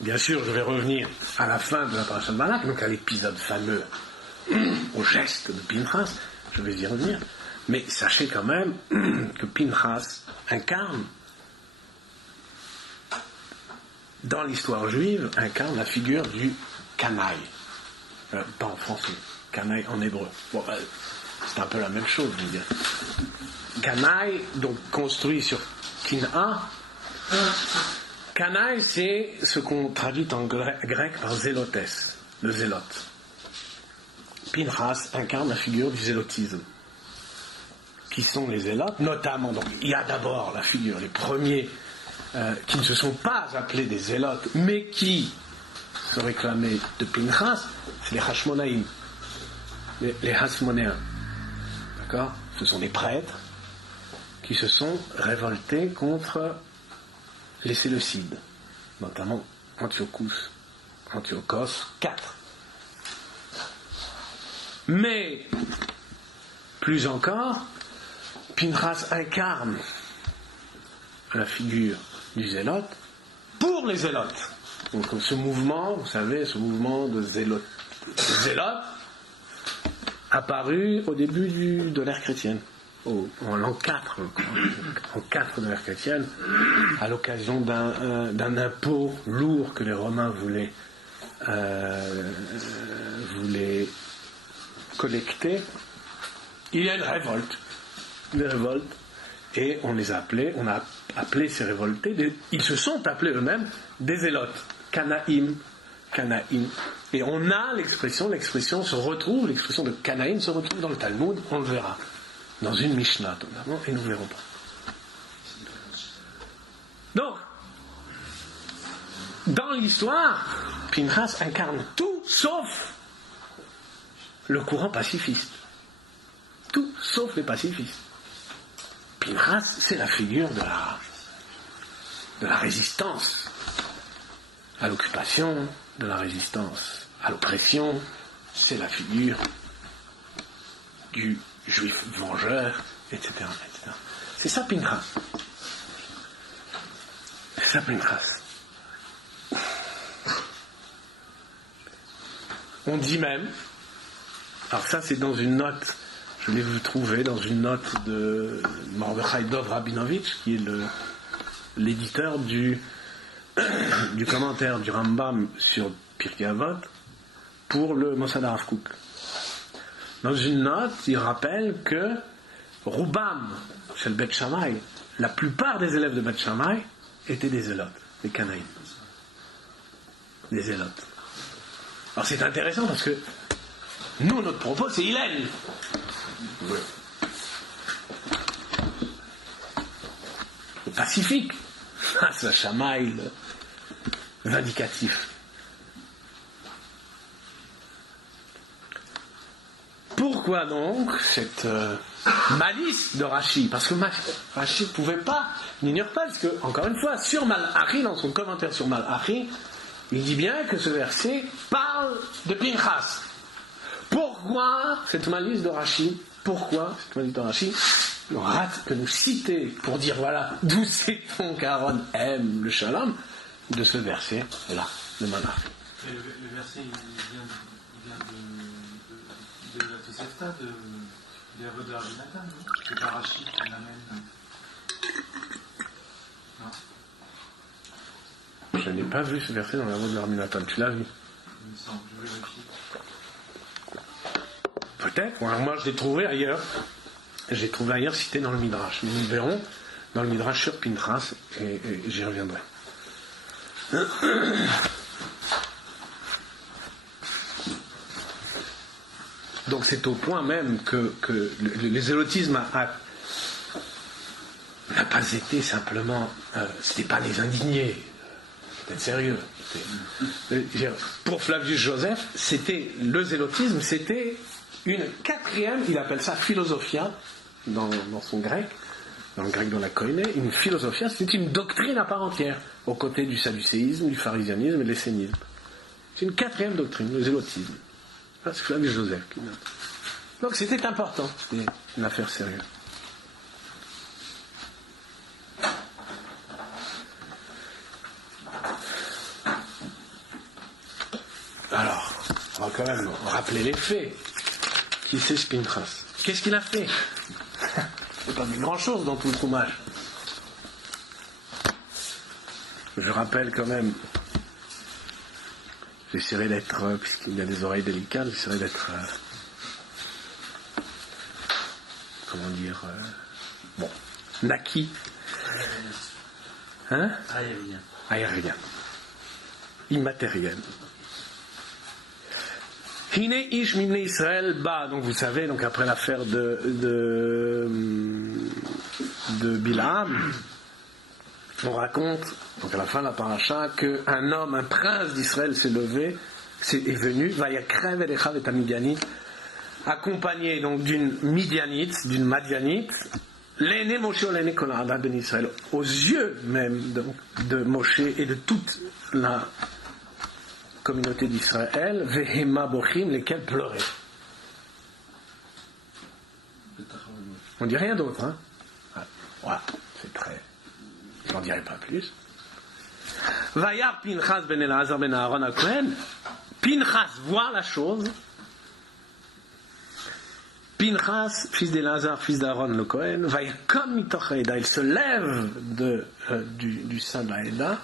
bien sûr, je vais revenir à la fin de la paracha de Balak, donc à l'épisode fameux, au geste de Pinchas, je vais y revenir. Mais sachez quand même que Pinchas incarne, dans l'histoire juive, incarne la figure du canaille. Pas en français, canaille en hébreu. Bon, c'est un peu la même chose, je veux dire. Canaille, donc construit sur Kina. Canaille, c'est ce qu'on traduit en grec par zélotes, le zélote. Pinchas incarne la figure du zélotisme. Qui sont les zélotes, notamment, donc il y a d'abord la figure, les premiers qui ne se sont pas appelés des zélotes, mais qui se réclamaient de Pinchas, c'est les Hashmonaïm, les Hasmonéens. D'accord ? Ce sont des prêtres qui se sont révoltés contre les Séleucides, notamment Antiochos IV. Mais, plus encore, Pinchas incarne la figure du zélote pour les zélotes. Donc ce mouvement, vous savez, ce mouvement de zélote apparu au début de l'ère chrétienne, en l'an 4, en 4 de l'ère chrétienne, à l'occasion d'un impôt lourd que les Romains voulaient collecter. Il y a une révolte, et on a appelé ces révoltés, ils se sont appelés eux-mêmes des zélotes, Canaïm, et on a l'expression de Canaïm se retrouve dans le Talmud, on le verra, dans une Mishnah notamment, et nous verrons pas. Donc, dans l'histoire, Pinchas incarne tout sauf le courant pacifiste. Tout sauf les pacifistes. Pinchas, c'est la figure de la résistance à l'occupation, de la résistance à l'oppression. C'est la figure du juif vengeur, etc. etc. C'est ça Pinchas. On dit même, alors ça c'est dans une note, je l'ai vu trouver dans une note de Mordechai Dov Rabinovitch, qui est l'éditeur du commentaire du Rambam sur Pirkei Avot pour le Mossad Harav Kook. Dans une note, il rappelle que Roubam, chez le Bet Shammai, la plupart des élèves de Bet Shammai étaient des zélotes, des Canaïm. Des zélotes. Alors c'est intéressant parce que nous, notre propos, c'est Hillel. Le pacifique. C'est le Shammai, le vindicatif. Pourquoi donc cette malice de Rashi? Parce que Rashi ne pouvait pas, n'ignore pas, parce que, encore une fois, sur Malachi, dans son commentaire sur Malachi, il dit bien que ce verset parle de Pinchas. Pourquoi cette malice de Rashi? Que nous citer pour dire voilà d'où sait-on qu'Aaron aime le shalom de ce verset là de Malachi. Mais le verset il vient de la Tosefta, de l'Avot de Rabbi Nathan, non? C'est pas Rashi qui l'amène. Non. Je n'ai pas vu ce verset dans l'Avot de Rabbi Nathan. Tu l'as vu? Il me semble, je vérifie. Peut-être. Alors moi je l'ai trouvé ailleurs. J'ai trouvé ailleurs cité dans le Midrash. Mais nous verrons dans le Midrash sur Pinchas et j'y reviendrai. Donc c'est au point même que le zélotisme n'a pas été simplement... c'était pas les indignés. Peut-être sérieux. Pour Flavius Joseph, le zélotisme, c'était une quatrième, il appelle ça philosophia, dans son grec, dans le grec de la Koine, une philosophia, c'est une doctrine à part entière, aux côtés du sadducéisme, du pharisianisme et de l'essénisme. C'est une quatrième doctrine, le zélotisme. C'est Flavius Joseph qui note. Donc c'était important, c'était une affaire sérieuse. On va quand même rappeler les faits. Qui c'est ce Pinchas? Qu'est-ce qu'il a fait? Il n'a pas vu grand-chose dans tout le Chumash. Je rappelle quand même, j'essaierai d'être, puisqu'il y a des oreilles délicates, j'essaierai d'être, comment dire, bon, naki. Hein? Aérien. Immatériel. Hine ish mine Israël ba, donc vous savez, donc après l'affaire de Bilam, on raconte, donc à la fin de la paracha, qu'un homme, un prince d'Israël s'est levé, est venu, Vayakrev Elechav et Midianit, accompagné donc d'une Midianite, d'une Madianite, l'aîné Moshe, l'aîné Kolarada ben Israël, aux yeux même donc, de Moshe et de toute la communauté d'Israël, Vehema Bochim, lesquels pleuraient. On dit rien d'autre, hein? Voilà, c'est très. Je n'en dirai pas plus. Vayar Pinchas ben Elazar ben Aaron HaKohen. Pinchas voit la chose. Pinchas, fils d'Elazar, fils d'Aaron le Kohen, Vayakom mitoch haEda, il se lève du sein de la Haïda.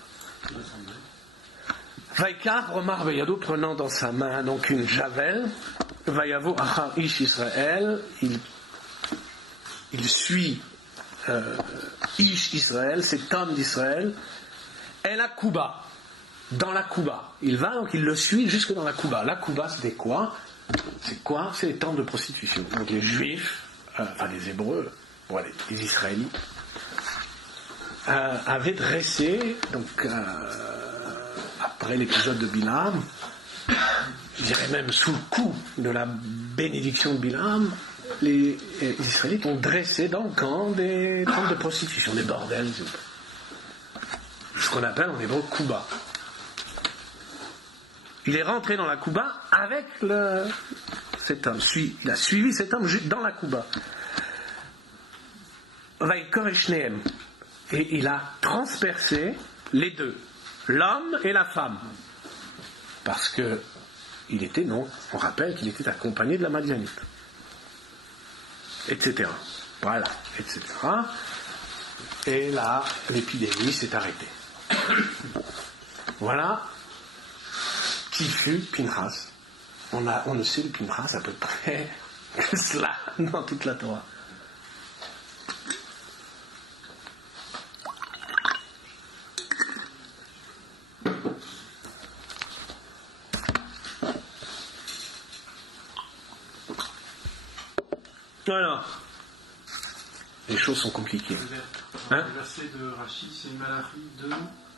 Vaikar, Omar Beyado, prenant dans sa main donc une javel, Vayavo Achar Ish Israël, il suit Ish Israël, cet homme d'Israël, et la Kouba, dans la Kouba. Il va donc il le suit jusque dans la Kouba. La Kouba, c'était quoi? C'est quoi? C'est les temples de prostitution. Donc les Juifs, enfin les Hébreux, bon, les Israélites, avaient dressé, donc après l'épisode de Bilam, je dirais même sous le coup de la bénédiction de Bilam, les Israélites ont dressé dans le camp des temples de prostitution, des bordels, ce qu'on appelle en hébreu Kouba. Il est rentré dans la Kouba avec cet homme. Il a suivi cet homme dans la Kouba. Et il a transpercé les deux, l'homme et la femme. Parce que il était, non, on rappelle qu'il était accompagné de la Madianite. Etc. Voilà, etc. Et là, l'épidémie s'est arrêtée. Voilà qui fut Pinchas. On ne sait de Pinchas à peu près que cela dans toute la Torah. Voilà. Les choses sont compliquées. Le verset de Rachid, c'est une Malachi 2, 5,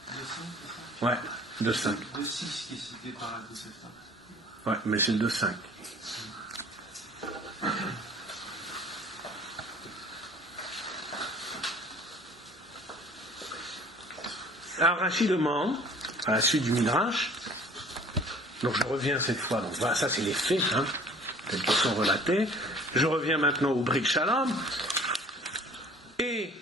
c'est ça? Ouais, 2-5. 2-6 qui est cité par la Tosefta. Ouais, mais c'est le 2-5. Alors Rachid demande, à la suite du Midrash, donc je reviens cette fois, donc voilà, ça c'est les faits, hein, tels qu'ils sont relatés. Je reviens maintenant au Brit Shalom, et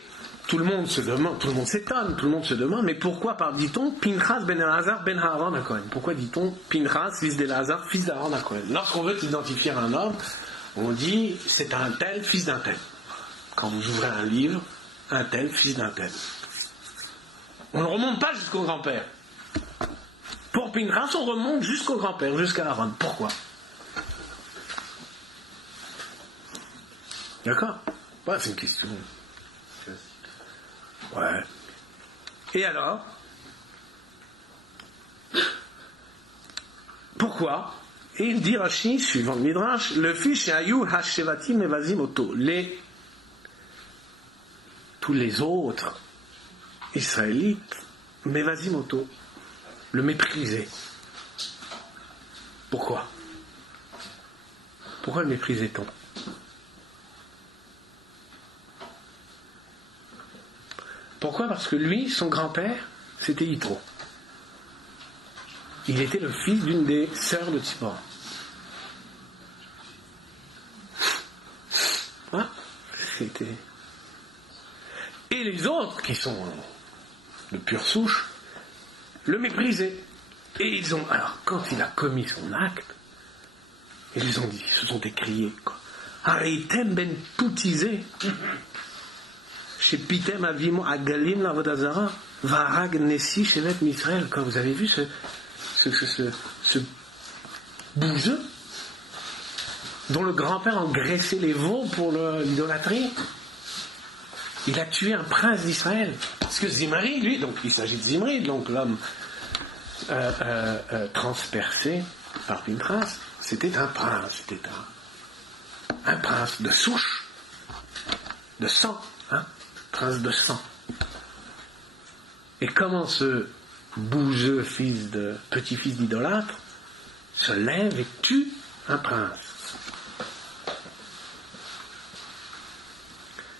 tout le monde se demande, tout le monde s'étonne, tout le monde se demande, mais pourquoi dit-on Pinchas ben Elazar ben Aaron HaKohen? Pourquoi dit-on Pinchas, fils d'Elazar, fils d'Aaron HaKohen? Lorsqu'on veut identifier un homme, on dit c'est un tel, fils d'un tel. Quand vous ouvrez un livre, un tel, fils d'un tel. On ne remonte pas jusqu'au grand-père. Pour Pinchas, on remonte jusqu'au grand-père, jusqu'à Aaron. Pourquoi? D'accord? Ouais, c'est une question. Ouais. Et alors? Pourquoi? Et il dit Rashi, suivant le Midrash, le fish ayu hashevati mevazim oto. Tous les autres Israélites, mevazim oto, le méprisaient. Pourquoi? Pourquoi le méprisait-on? Pourquoi? Parce que lui, son grand-père, c'était Yitro. Il était le fils d'une des sœurs de Tzipora. Hein? C'était... Et les autres, qui sont de pure souche, le méprisaient. Et ils ont... Alors, quand il a commis son acte, Ils ont dit, ils se sont écriés. Aritem ben poutisé. Chez Pitem Avimo Agalim la Vodazara. Varag Nessi Shevet Misraël. Quand vous avez vu ce bouseux dont le grand-père engraissait les veaux pour l'idolâtrie. Il a tué un prince d'Israël. Parce que Zimri, lui, donc il s'agit de Zimri, donc l'homme transpercé par Pinchas, c'était un prince, c'était un prince de souche, de sang, prince de sang. Et comment ce bouseux petit-fils d'idolâtre se lève et tue un prince.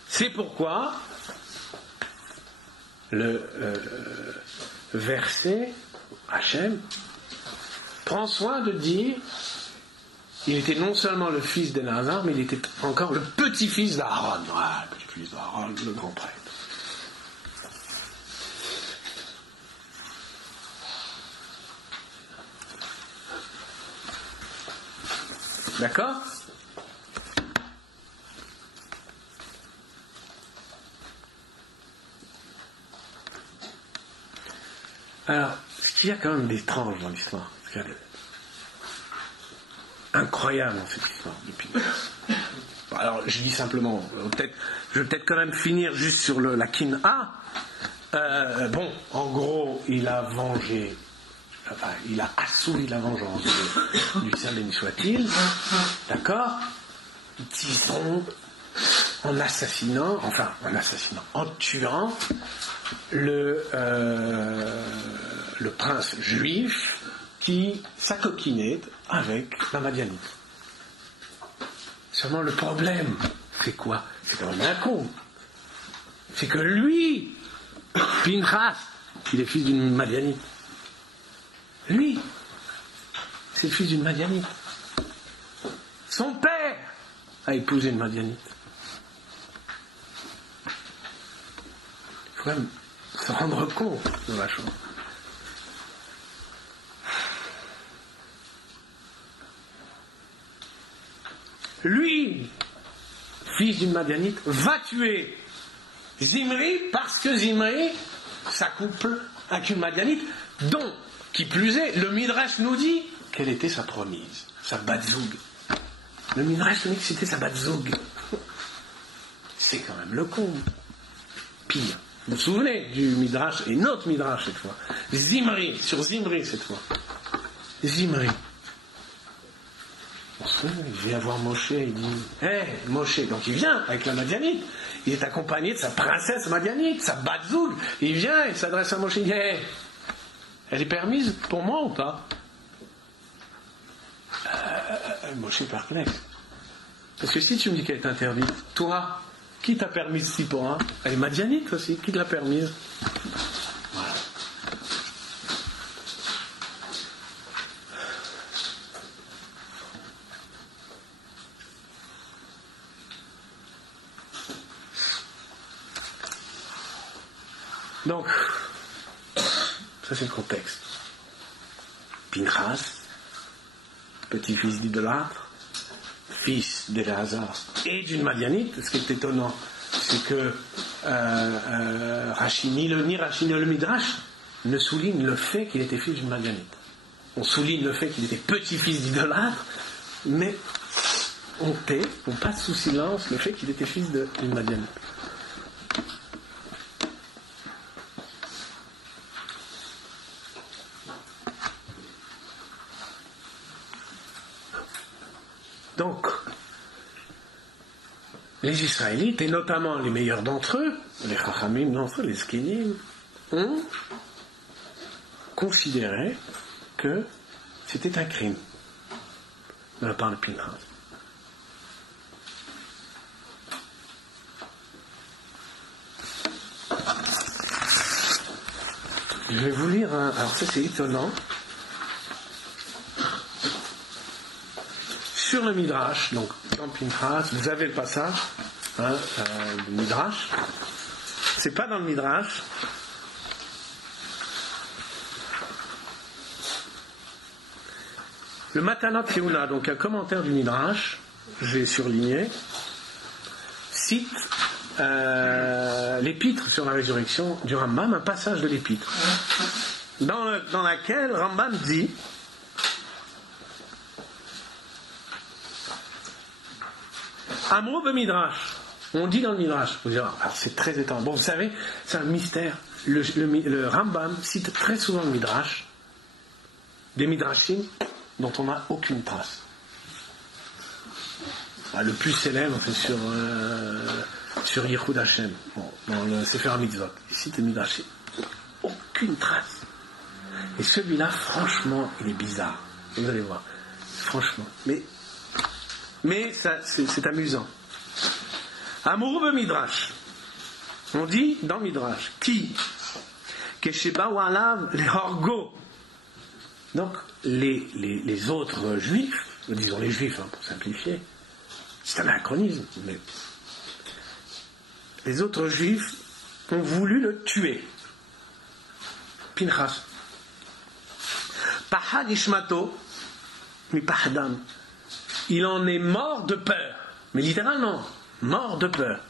C'est pourquoi le verset Hachem prend soin de dire il était non seulement le fils d'Éléazar, mais il était encore le petit-fils d'Aaron. Le petit-fils d'Aaron, le grand prêtre. D'accord ? Alors, ce qu'il y a quand même d'étrange dans l'histoire, incroyable dans cette histoire depuis. Alors, je dis simplement, je vais peut-être quand même finir juste sur la Kin'a. En gros, il a vengé, il a assouvi la vengeance du Béni soit-il, d'accord, disons, en tuant le prince juif qui s'acoquinait avec la Madianite. Seulement le problème, c'est quoi? C'est quand même un con. C'est que lui, Pinchas, il est fils d'une Madianite. Lui, c'est le fils d'une Madianite. Son père a épousé une Madianite. Il faut même se rendre compte de la chose. Lui, fils d'une Madianite, va tuer Zimri parce que Zimri s'accouple avec une Madianite dont, qui plus est, le Midrash nous dit quelle était sa promise, sa Batzoug. Le Midrash nous dit que c'était sa Batzoug. C'est quand même le con. Pire. Vous vous souvenez du Midrash, et notre Midrash cette fois. Zimri, sur Zimri cette fois. Zimri. On se souvient, il vient voir Moshe, il dit Moshe, donc il vient avec la Madianite. Il est accompagné de sa princesse Madianite, sa Batzoug. Il vient, il s'adresse à Moshe, il dit elle est permise pour moi ou pas? Moshe est perplexe. Parce que si tu me dis qu'elle est interdite, toi, qui t'a permis si pour un? Elle est Madianite aussi, qui te l'a permise? Voilà. Donc, ça c'est le contexte. Pinchas, petit-fils d'idolâtre, fils d'Éléazar et d'une Madianite. Ce qui est étonnant, c'est que ni Rashi ni le Midrash ne souligne le fait qu'il était fils d'une Madianite. On souligne le fait qu'il était petit-fils d'idolâtre, mais on passe sous silence le fait qu'il était fils d'une Madianite. Donc, les Israélites, et notamment les meilleurs d'entre eux, les Chachamim d'entre eux, les Zkenim, ont considéré que c'était un crime de la part de Pinchas. Je vais vous lire alors ça c'est étonnant. Sur le Midrash, donc dans Pinchas, vous avez le passage du Midrash. C'est pas dans le Midrash. Le Matanot Yehuna, donc un commentaire du Midrash, j'ai surligné, cite l'épître sur la résurrection du Rambam, un passage de l'épître, dans laquelle Rambam dit Amro be Midrash. On dit dans le Midrash, vous direz, alors c'est très étonnant. Bon, vous savez, c'est un mystère. Le Rambam cite très souvent le Midrash, des Midrashim dont on n'a aucune trace. Le plus célèbre, c'est sur Yichud Hashem, dans le Sefer HaMitzvot. Il cite le Midrashim. Aucune trace. Et celui-là, franchement, il est bizarre. Vous allez voir. Franchement. Mais ça, c'est amusant. Amoureux Midrash. On dit dans Midrash, qui Kesheba ou Alav les Horgo. Donc, les autres juifs, disons les juifs, pour simplifier, c'est un anachronisme, mais les autres juifs ont voulu le tuer. Pinchas. Pahad Ishmato, mi Pahdam. Il en est mort de peur. Mais littéralement, mort de peur.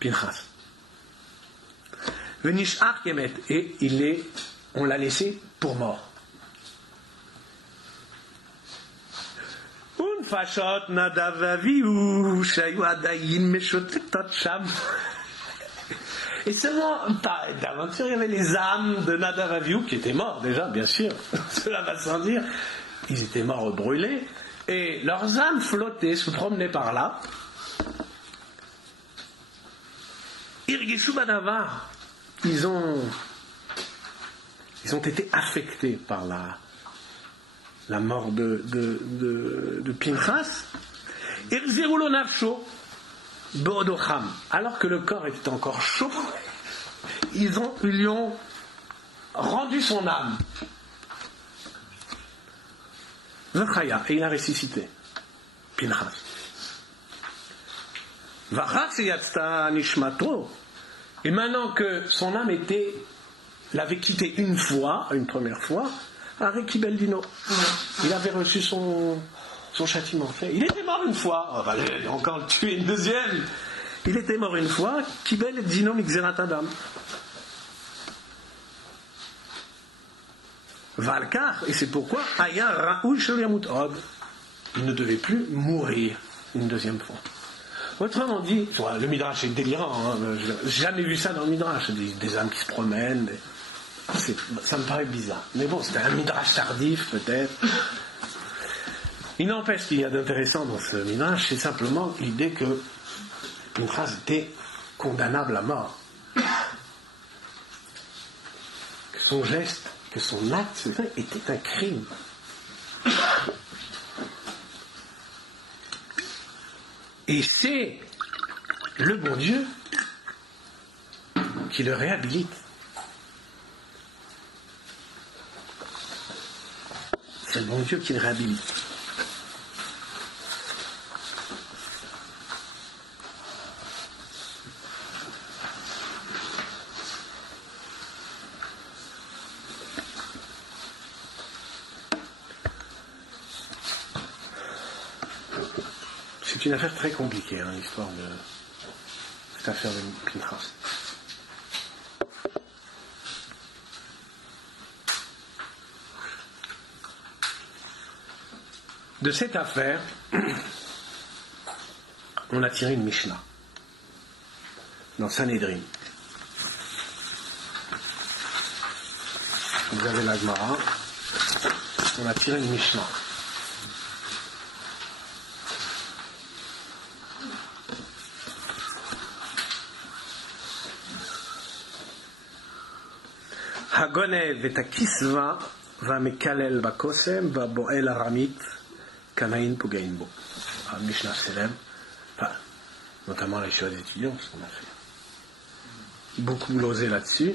Pinchas. Venishar Kemet. Et on l'a laissé pour mort. Unfashot Nadav Avihu Shayu Adayin Meshotetot Sham. Et seulement, d'aventure, il y avait les âmes de Nadav Avihu qui étaient morts déjà, bien sûr. Cela va sans dire. Ils étaient morts brûlés. Et leurs âmes flottaient, se promenaient par là. Irgishu Badavar. Ils ont été affectés par la mort de Pinchas. Irzirulo Nafsho Bodocham. Alors que le corps était encore chaud, ils lui ont rendu son âme. Zachaya, et il a ressuscité. Pinchas. Vachatziyatzta Nishmato. Et maintenant que son âme l'avait quitté une première fois, Arekibel Dino. Il avait reçu son châtiment fait. Il était mort une fois. On va encore le tuer une deuxième. Il était mort une fois. Kibel Dino Mixerat Adam. Valkar, et c'est pourquoi Aya Raoul Sholiamut Od. Il ne devait plus mourir une deuxième fois. Autrement dit, le Midrash est délirant, j'ai jamais vu ça dans le Midrash, des âmes qui se promènent, ça me paraît bizarre. Mais bon, c'était un Midrash tardif peut-être. Il n'empêche qu'il y a d'intéressant dans ce Midrash, c'est simplement l'idée que Pinchas était condamnable à mort. Que son geste, que son acte était un crime. Et c'est le bon Dieu qui le réhabilite. C'est le bon Dieu qui le réhabilite. C'est une affaire très compliquée, l'histoire de cette affaire de Pinchas. De cette affaire, on a tiré une Mishnah dans Sanhedrin. Vous avez la Gemara, on a tiré une Mishnah. Hagonev et Akisva va mekalel bakosem va boel aramit kanaïn pugainbo. Un Mishnah célèbre, notamment les choses étudiants, parce qu'on a fait beaucoup glosé là-dessus.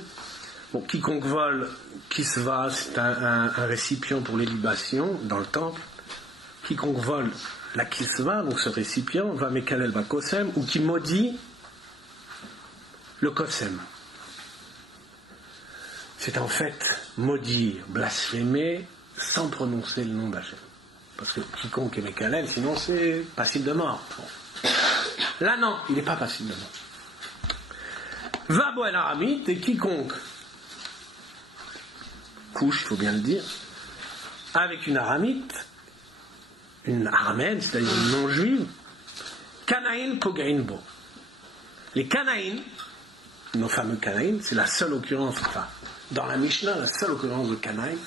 Bon, quiconque vole kisva, c'est un récipient pour les libations dans le temple. Quiconque vole la kisva, donc ce récipient, va mekalel bakosem, ou qui maudit le kosem. C'est en fait maudire, blasphémer sans prononcer le nom d'Hachem. Parce que quiconque est Mekalel, sinon c'est passible de mort. Bon. Là non, il n'est pas passible de mort. Va boire l'aramite, et quiconque couche, il faut bien le dire, avec une aramite, une araméenne, c'est-à-dire une non-juive, Kanaïn Pogaïn Bo. Les Kanaïn, nos fameux Kanaïn, c'est la seule occurrence, enfin, dans la Mishnah, la seule occurrence de Kanaïn.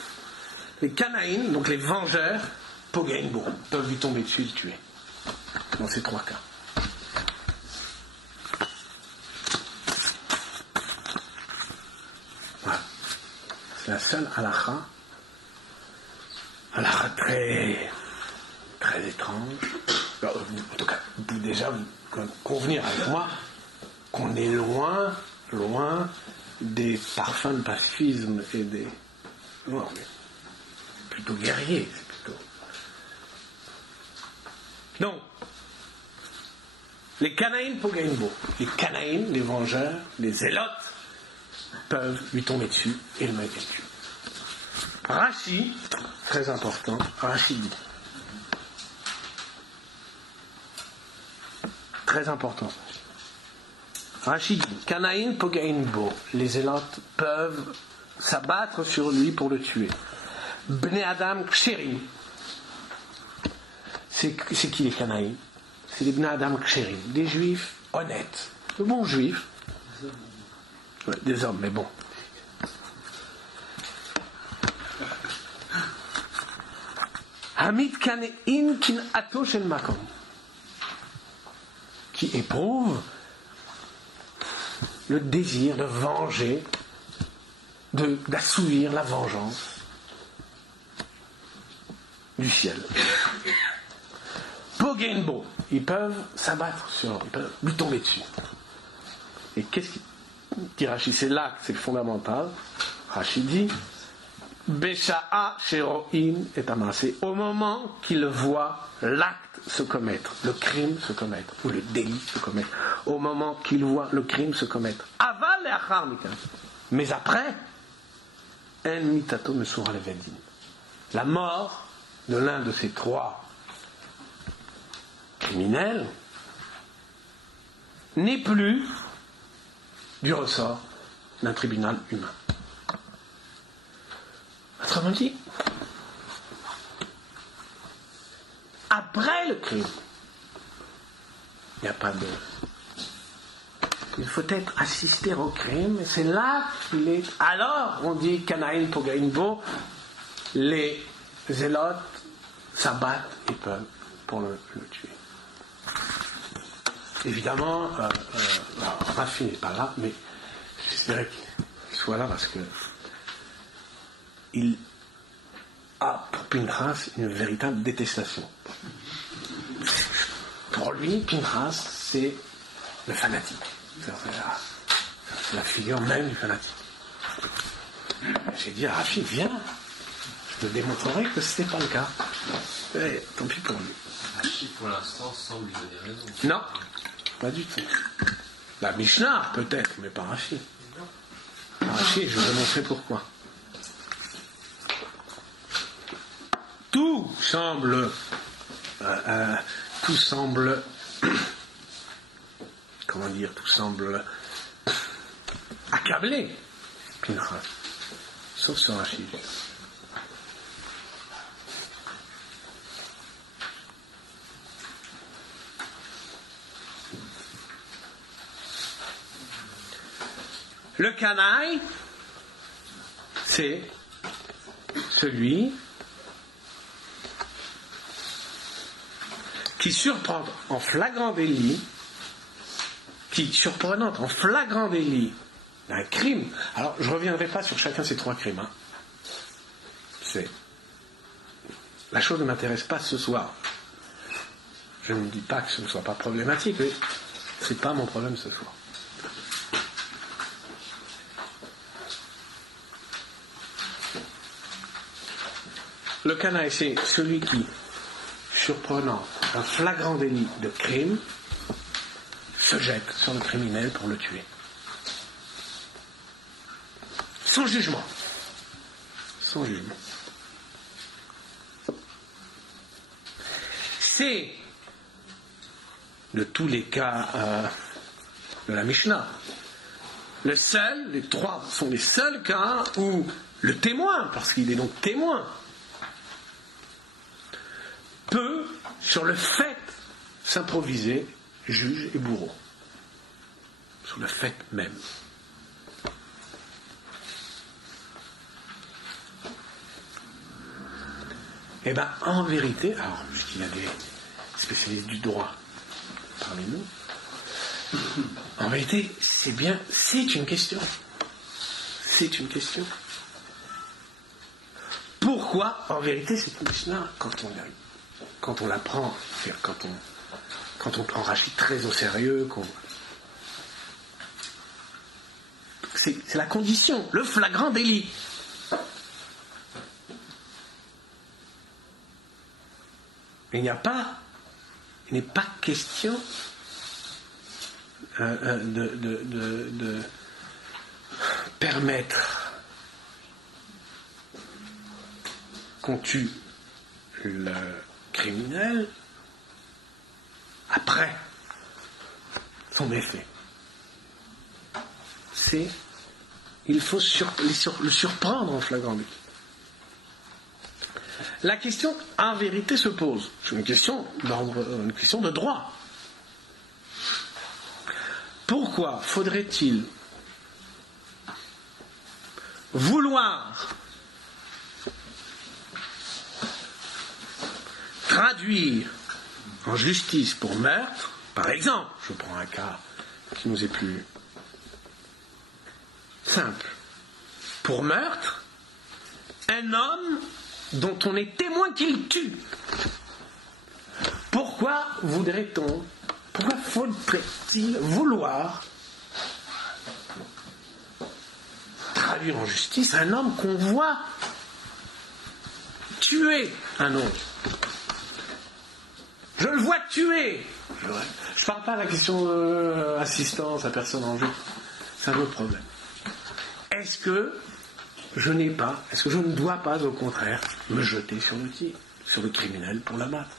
Les Kanaïn, donc les vengeurs, Pogaïn Bo, peuvent lui tomber dessus et le tuer. Dans ces trois cas. Voilà. C'est la seule halakha très, très étrange. Alors, en tout cas, vous pouvez déjà convenir avec moi qu'on est loin des parfums de pacifisme et des... Non, mais plutôt guerrier, c'est plutôt... Donc, les Kanaïn Pogaïnbo, les Kanaïn, les vengeurs, les zélotes, peuvent lui tomber dessus et le mettre dessus. Rashi, très important, Rashi dit, très important, Rashi dit, Kanaïn Pogaïnbo, les zélotes peuvent s'abattre sur lui pour le tuer. Bnei Adam Ksherim, c'est qui les Kanaïn? C'est les Bnei Adam Ksherim, des juifs honnêtes, de bons juifs, ouais, des hommes, mais bon. Hamid Kanein Kin Ato Shel Makom, qui éprouve le désir de venger, d'assouvir la vengeance du ciel. Pogainbo, ils peuvent s'abattre sur, ils peuvent lui tomber dessus. Et qu'est-ce qu'il dit Rashi? C'est là que c'est fondamental. Rashi dit Besha'a Shero'in et Amasé, au moment qu'il voit l'acte se commettre, le crime se commettre, ou le délit se commettre, au moment qu'il voit le crime se commettre. Aval et achar mikan. Mais après, en mitato mesura levedin. La mort de l'un de ces trois criminels n'est plus du ressort d'un tribunal humain. Autrement dit, après le crime, il n'y a pas de... Il faut être assisté au crime, et c'est là qu'il est... Alors, on dit Kanaïn Pogaïnbo, les zélotes s'abattent et peuvent pour le tuer. Évidemment, Rafi n'est pas là, mais j'espérais qu'il soit là parce que il a pour Pinchas une véritable détestation. Pour lui, Pinchas, c'est le fanatique. C'est la figure même du fanatique. J'ai dit à Rafi, viens, je te démontrerai que ce n'était pas le cas. Et, tant pis pour lui. Rafi, pour l'instant, semble lui donner raison. Non, pas du tout. La Mishnah, peut-être, mais pas Rafi. Rafi, je vais vous montrer pourquoi. Tout semble comment dire, tout semble accablé Pinchas, sauf ce Rashi. Le canaille, c'est celui qui surprend en flagrant délit, surprenante en flagrant délit d'un crime. Alors, je ne reviendrai pas sur chacun de ces trois crimes. Hein. La chose ne m'intéresse pas ce soir. Je ne dis pas que ce ne soit pas problématique, mais ce n'est pas mon problème ce soir. Le canaille, c'est celui qui, surprenant un flagrant délit de crime, se jette sur le criminel pour le tuer. Sans jugement. Sans jugement. c'est, de tous les cas de la Mishnah, les trois sont les seuls cas où le témoin, parce qu'il est donc témoin, peut, sur le fait, s'improviser juge et bourreau. Sur le fait même. Eh bien, en vérité, alors, puisqu'il y a des spécialistes du droit parmi nous, en vérité, c'est une question. C'est une question. Pourquoi, en vérité, cette Mishnah, quand on la prend, quand on prend Rachid très au sérieux, c'est la condition, le flagrant délit. Il n'est pas question de permettre qu'on tue le criminel après son méfait. Il faut le surprendre en flagrant délit. La question, en vérité, se pose. C'est une question de droit. Pourquoi faudrait-il vouloir traduire en justice pour meurtre, par exemple, je prends un cas qui nous est plus simple, pour meurtre, un homme dont on est témoin qu'il tue. Pourquoi faudrait-il vouloir traduire en justice un homme qu'on voit tuer un autre? Je le vois tuer. Je ne parle pas de la question d'assistance à personne en vue. C'est un autre problème. Est-ce que je ne dois pas, au contraire, me jeter sur le criminel pour l'abattre?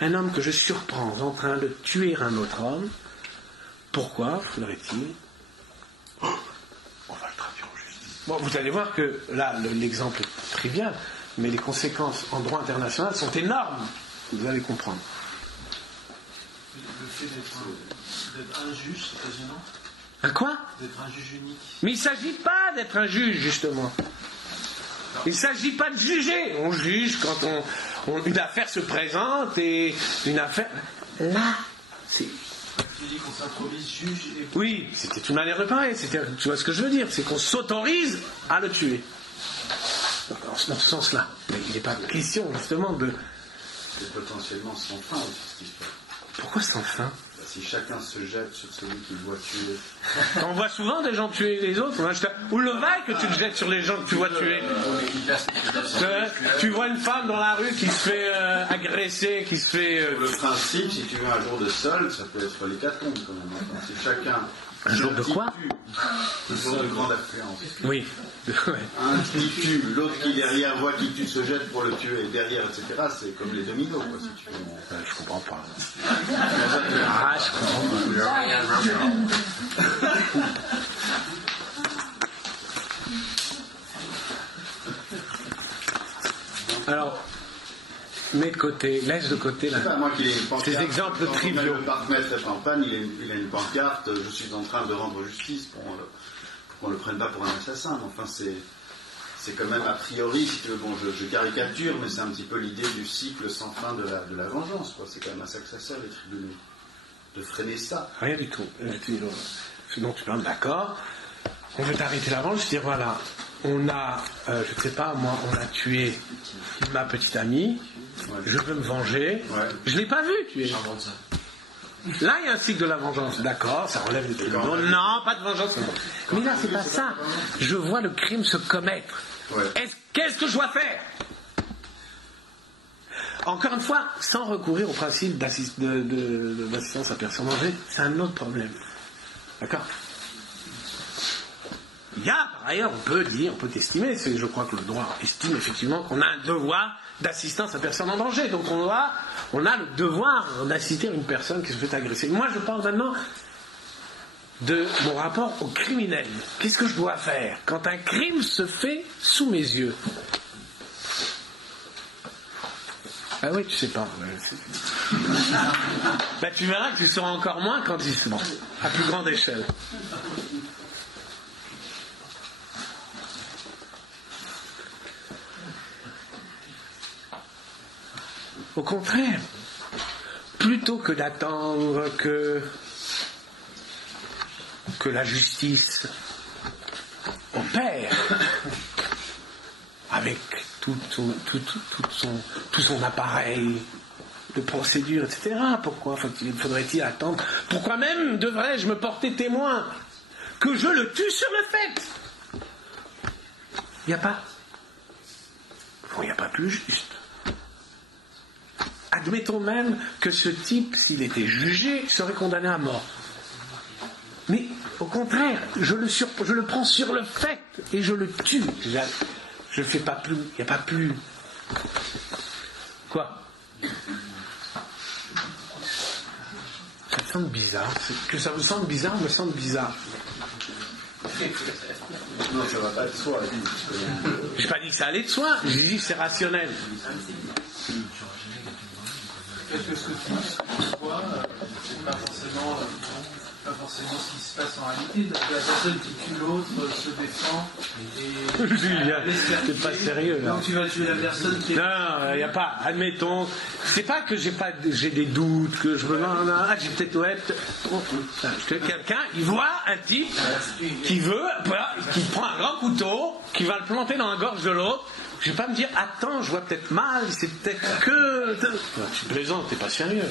Un homme que je surprends en train de tuer un autre homme, pourquoi faudrait-il... on va le traduire en justice. Bon, vous allez voir que là, l'exemple est trivial, mais les conséquences en droit international sont énormes. Vous allez comprendre. Le fait d'être un juge, c'est pas gênant? Un quoi? D'être un juge unique. Mais il ne s'agit pas d'être un juge, justement. Il ne s'agit pas de juger. On juge quand une affaire se présente et une affaire... Là, c'est... Tu dis qu'on s'improvise juge et... Oui, c'était une manière de parler. Tu vois ce que je veux dire? C'est qu'on s'autorise à le tuer. Dans ce sens-là. Mais il n'est pas question, justement, de... C'est potentiellement sans fin aussi, ce qui se passe. Pourquoi sans fin? Si chacun se jette sur celui qu'il voit tuer. On voit souvent des gens tuer les autres. Ou le vaille que tu te jettes sur les gens que tu vois tuer. Tu vois une femme dans la rue qui se fait agresser, qui se fait... Le principe, si tu veux un jour de solde, ça peut être l'hécatombe quand même. Enfin, si chacun... Un jour de quoi? Un jour de grande affluence. Oui. Un qui tue, l'autre qui derrière voit qui tue, se jette pour le tuer derrière, etc. C'est comme les dominos, quoi, si tu veux. Je comprends pas. Je comprends pas. Alors, mets de côté, laisse de côté là. Ces exemples triviaux. Le parc-maître est en panne, il a une pancarte, je suis en train de rendre justice pour qu'on ne le prenne pas pour un assassin. Enfin, c'est quand même a priori, si tu veux, bon, je caricature, mais c'est un petit peu l'idée du cycle sans fin de la vengeance, quoi. C'est quand même à ça que ça sert, les tribunaux, de freiner ça. Rien du tout. Sinon, tu parles d'accord. On veut arrêter la vengeance, dire voilà, on a, je ne sais pas, moi, on a tué ma petite amie, ouais. Je veux me venger, ouais. Je ne l'ai pas vu tuer. Là, il y a un cycle de la vengeance, d'accord, ça relève des tribunaux. Non, pas de vengeance. Mais là, c'est pas ça. Je vois le crime se commettre. Ouais. Qu'est-ce que je dois faire? Encore une fois, sans recourir au principe d'assistance à personne en danger, c'est un autre problème. D'accord? Il y a, par ailleurs, on peut estimer, je crois que le droit estime effectivement qu'on a un devoir d'assistance à personne en danger. Donc on a le devoir d'assister une personne qui se fait agresser. Moi, je parle maintenant de mon rapport au criminel. Qu'est-ce que je dois faire quand un crime se fait sous mes yeux? Ah oui, tu sais pas. Bah, tu verras que tu sauras encore moins quand il se... Bon, à plus grande échelle. Au contraire, plutôt que d'attendre que la justice opère avec tout son appareil de procédure, etc. Pourquoi faudrait-il attendre? Pourquoi même devrais-je me porter témoin que je le tue sur le fait? Il n'y a pas plus juste. Admettons même que ce type, s'il était jugé, serait condamné à mort. Mais au contraire, je le prends sur le fait et je le tue. Je fais pas plus. Il n'y a pas plus. Quoi? Ça me semble bizarre. Que ça vous semble bizarre, me semble bizarre. Non, ça va pas de soi. J'ai pas dit que ça allait de soi. J'ai dit que c'est rationnel. Qu'est-ce que ce que tu vois, c'est pas forcément ce qui se passe en réalité. Donc la personne qui tue l'autre se défend et t'es pas sérieux là. Donc tu vas tuer la personne qui est... Non, il n'y a pas. Admettons, c'est pas que j'ai des doutes, que je me j'ai peut-être quelqu'un, il voit un type qui prend un grand couteau, qui va le planter dans la gorge de l'autre. Je vais pas me dire, attends, je vois peut-être mal, c'est peut-être que... Tu plaisantes, t'es pas sérieux.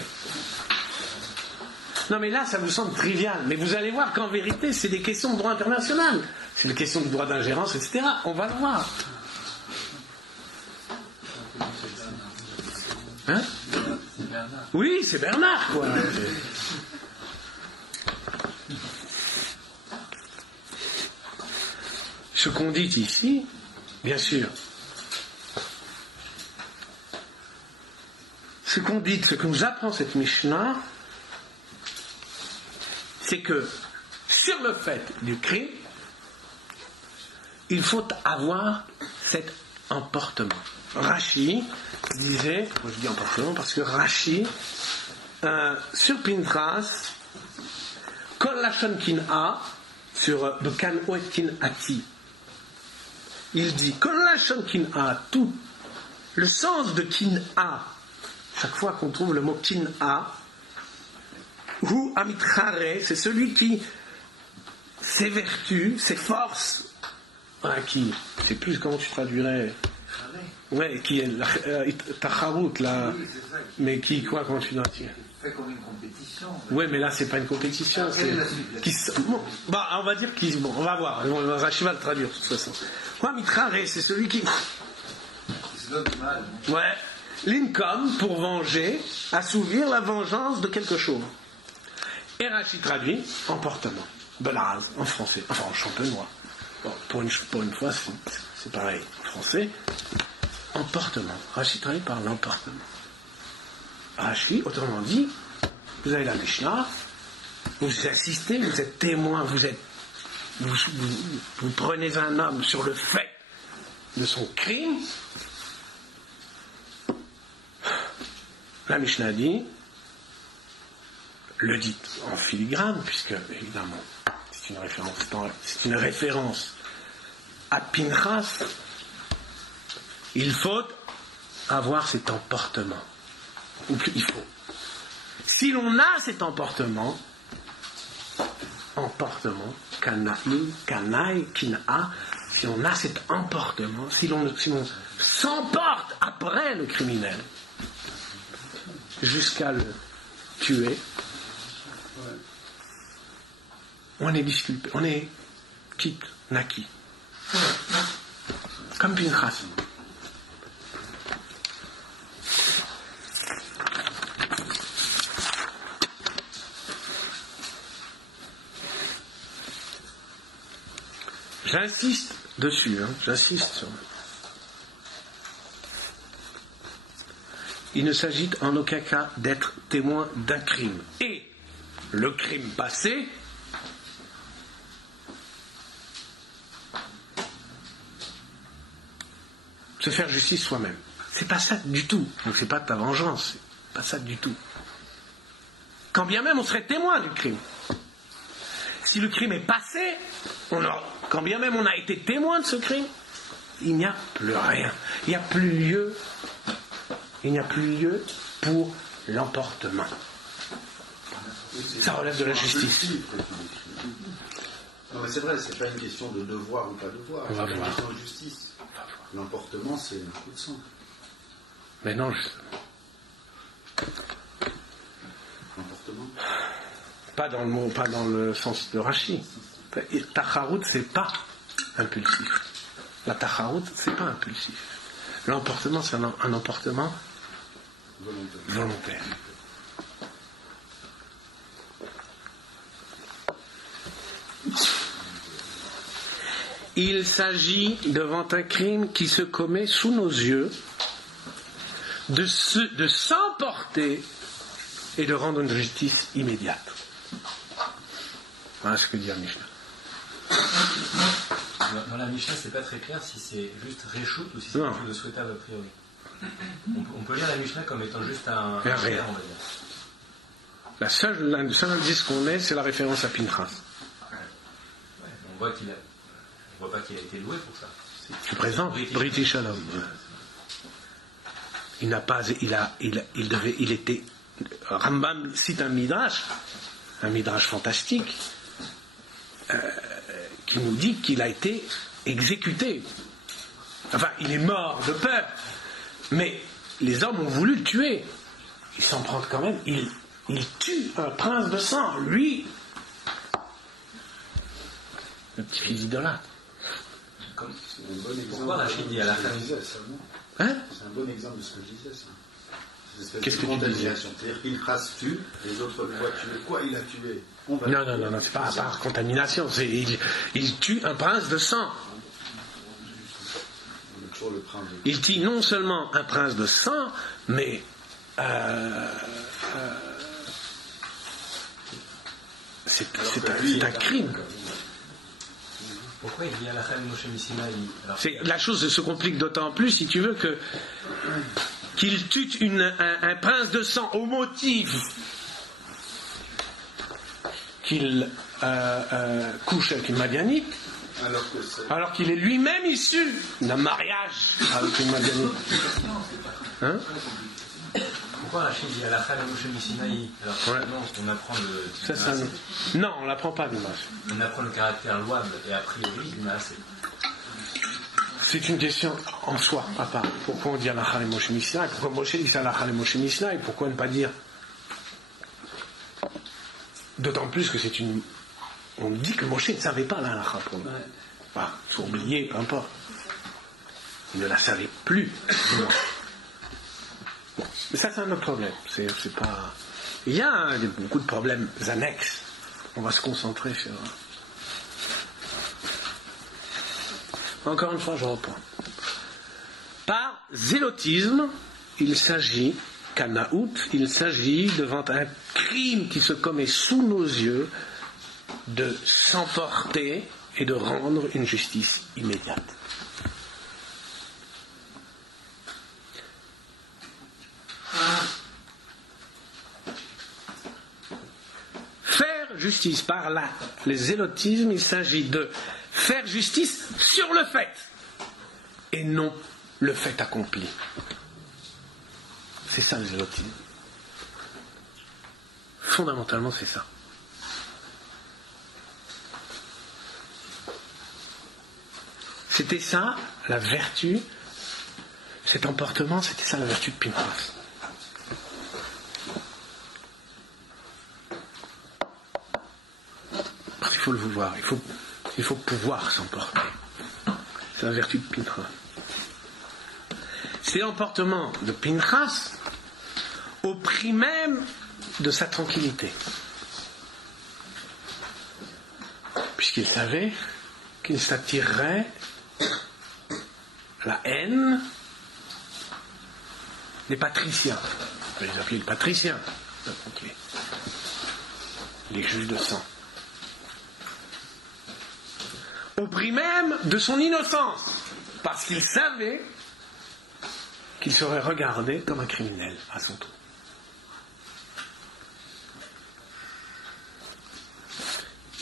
Non mais là, ça vous semble trivial, mais vous allez voir qu'en vérité, c'est des questions de droit international. C'est des questions de droit d'ingérence, etc. On va le voir. Hein? Oui, c'est Bernard, quoi. Ce qu'on dit ici, bien sûr, ce qu'on dit, ce que nous apprend cette Mishnah, c'est que sur le fait du crime, il faut avoir cet emportement. Rashi disait, moi je dis emportement parce que Rashi, sur Pinchas, Kol Lashon Kin'a, sur le Kan Oet Kin'ati, il dit Kol Lashon Kin'a, tout le sens de Kin'a, chaque fois qu'on trouve le mot Kin'a, ou Amitrare, c'est celui qui s'évertue, s'efforce, qui, je sais plus comment tu traduirais, ouais, qui est Tacharout là, mais qui, quoi, comment tu dois dire? Fait comme une compétition. Ouais, mais là c'est pas une compétition, c'est on va dire qu'il, on va voir, Rashi va le traduire de toute façon. Quoi, Amitrare, c'est celui qui se donne mal. Ouais, l'income pour venger, assouvir la vengeance de quelque chose. Et Rashi traduit emportement, belaz en français, enfin en champenois. Bon, pour une fois, c'est pareil. En français, emportement. Rashi traduit par l'emportement. Rashi, autrement dit, vous avez la Mishnah, vous assistez, vous êtes témoin, vous prenez un homme sur le fait de son crime. La Mishnah dit, le dit en filigrane, puisque évidemment c'est une référence à Pinchas, il faut avoir cet emportement. Si l'on a cet emportement, kanaï, kina, si on a cet emportement, si l'on s'emporte après le criminel jusqu'à le tuer, on est disculpé, on est quitte, naki. Comme Pinchas. j'insiste dessus, j'insiste sur. Il ne s'agit en aucun cas d'être témoin d'un crime. Et le crime passé, se faire justice soi-même. C'est pas ça du tout. Donc c'est pas ta vengeance, c'est pas ça du tout. Quand bien même on serait témoin du crime. Si le crime est passé, quand bien même on a été témoin de ce crime, il n'y a plus rien. Il n'y a plus lieu pour l'emportement. Ça relève de la justice. Non mais c'est vrai, c'est pas une question de devoir ou pas devoir, c'est une question de justice. L'emportement, c'est un coup de sang. Mais non, justement. L'emportement. Pas dans le sens de Rashi. Tacharout, c'est pas impulsif. La tacharout, c'est pas impulsif. L'emportement, c'est un emportement volontaire. Il s'agit, devant un crime qui se commet sous nos yeux, de s'emporter et de rendre une justice immédiate. Voilà ce que dit la Mishnah. Dans la Mishnah, c'est pas très clair si c'est juste réchoute ou si c'est quelque chose de souhaitable a priori. On peut lire la Mishnah comme étant juste un rien. On va dire. Le seul indice qu'on ait, c'est la référence à Pinchas. On voit pas qu'il a été loué pour ça. Tu présentes British Shalom. Il n'a pas, il était. Rambam cite un midrash fantastique, qui nous dit qu'il a été exécuté. Enfin, il est mort de peur, mais les hommes ont voulu le tuer. Il s'en prend quand même. Il tue un prince de sang, lui, le petit-fils d'idolâtre. Pourquoi Rachid dit à la fin Hein? C'est un bon exemple de ce que je disais, ça. Qu'est-ce que tu disais? C'est-à-dire qu'il tue, les autres le voient tuer. Quoi, il a tué? Non, c'est pas par contamination. Il tue un prince de sang. Il tue non seulement un prince de sang, mais c'est un crime. Pourquoi il dit à la fin de Moshe Missinaï? La chose se complique d'autant plus, si tu veux, qu'il tue un prince de sang au motif qu'il couche avec une Madianite, alors qu'il est lui-même issu d'un mariage avec une Madianite. Hein? Pourquoi Rachid dit à la fin de Moshe Missinaï? Alors on apprend non, on n'apprend pas l'image. On apprend le caractère louable et a priori il n'a assez. C'est une question en soi, à part. Pourquoi on dit Alachal et Moshe Missinaï? Pourquoi Moshe dit Alachal et Moshe Missinaï? Pourquoi ne pas dire? D'autant plus que c'est une. On dit que Moshe ne savait pas l'Alacha pour nous. Voilà, il faut oublier, peu importe. Il ne la savait plus. Bon. Mais ça, c'est un autre problème. C'est pas. Il y a beaucoup de problèmes annexes. On va se concentrer sur. Encore une fois, je reprends. Par zélotisme, il s'agit, Kanaout, il s'agit, devant un crime qui se commet sous nos yeux, de s'emporter et de rendre une justice immédiate. Faire justice, par là, les zélotismes, il s'agit de faire justice sur le fait et non le fait accompli. C'est ça le zélotisme. Fondamentalement, c'est ça. C'était ça la vertu, cet emportement, c'était ça la vertu de Pinchas. Parce qu'il faut le vouloir, il faut pouvoir s'emporter. C'est la vertu de Pinchas. C'est l'emportement de Pinchas au prix même de sa tranquillité. Puisqu'il savait qui s'attirerait la haine des patriciens. On peut les appeler les patriciens, donc les juges de sang. Au prix même de son innocence, parce qu'il savait qu'il serait regardé comme un criminel à son tour.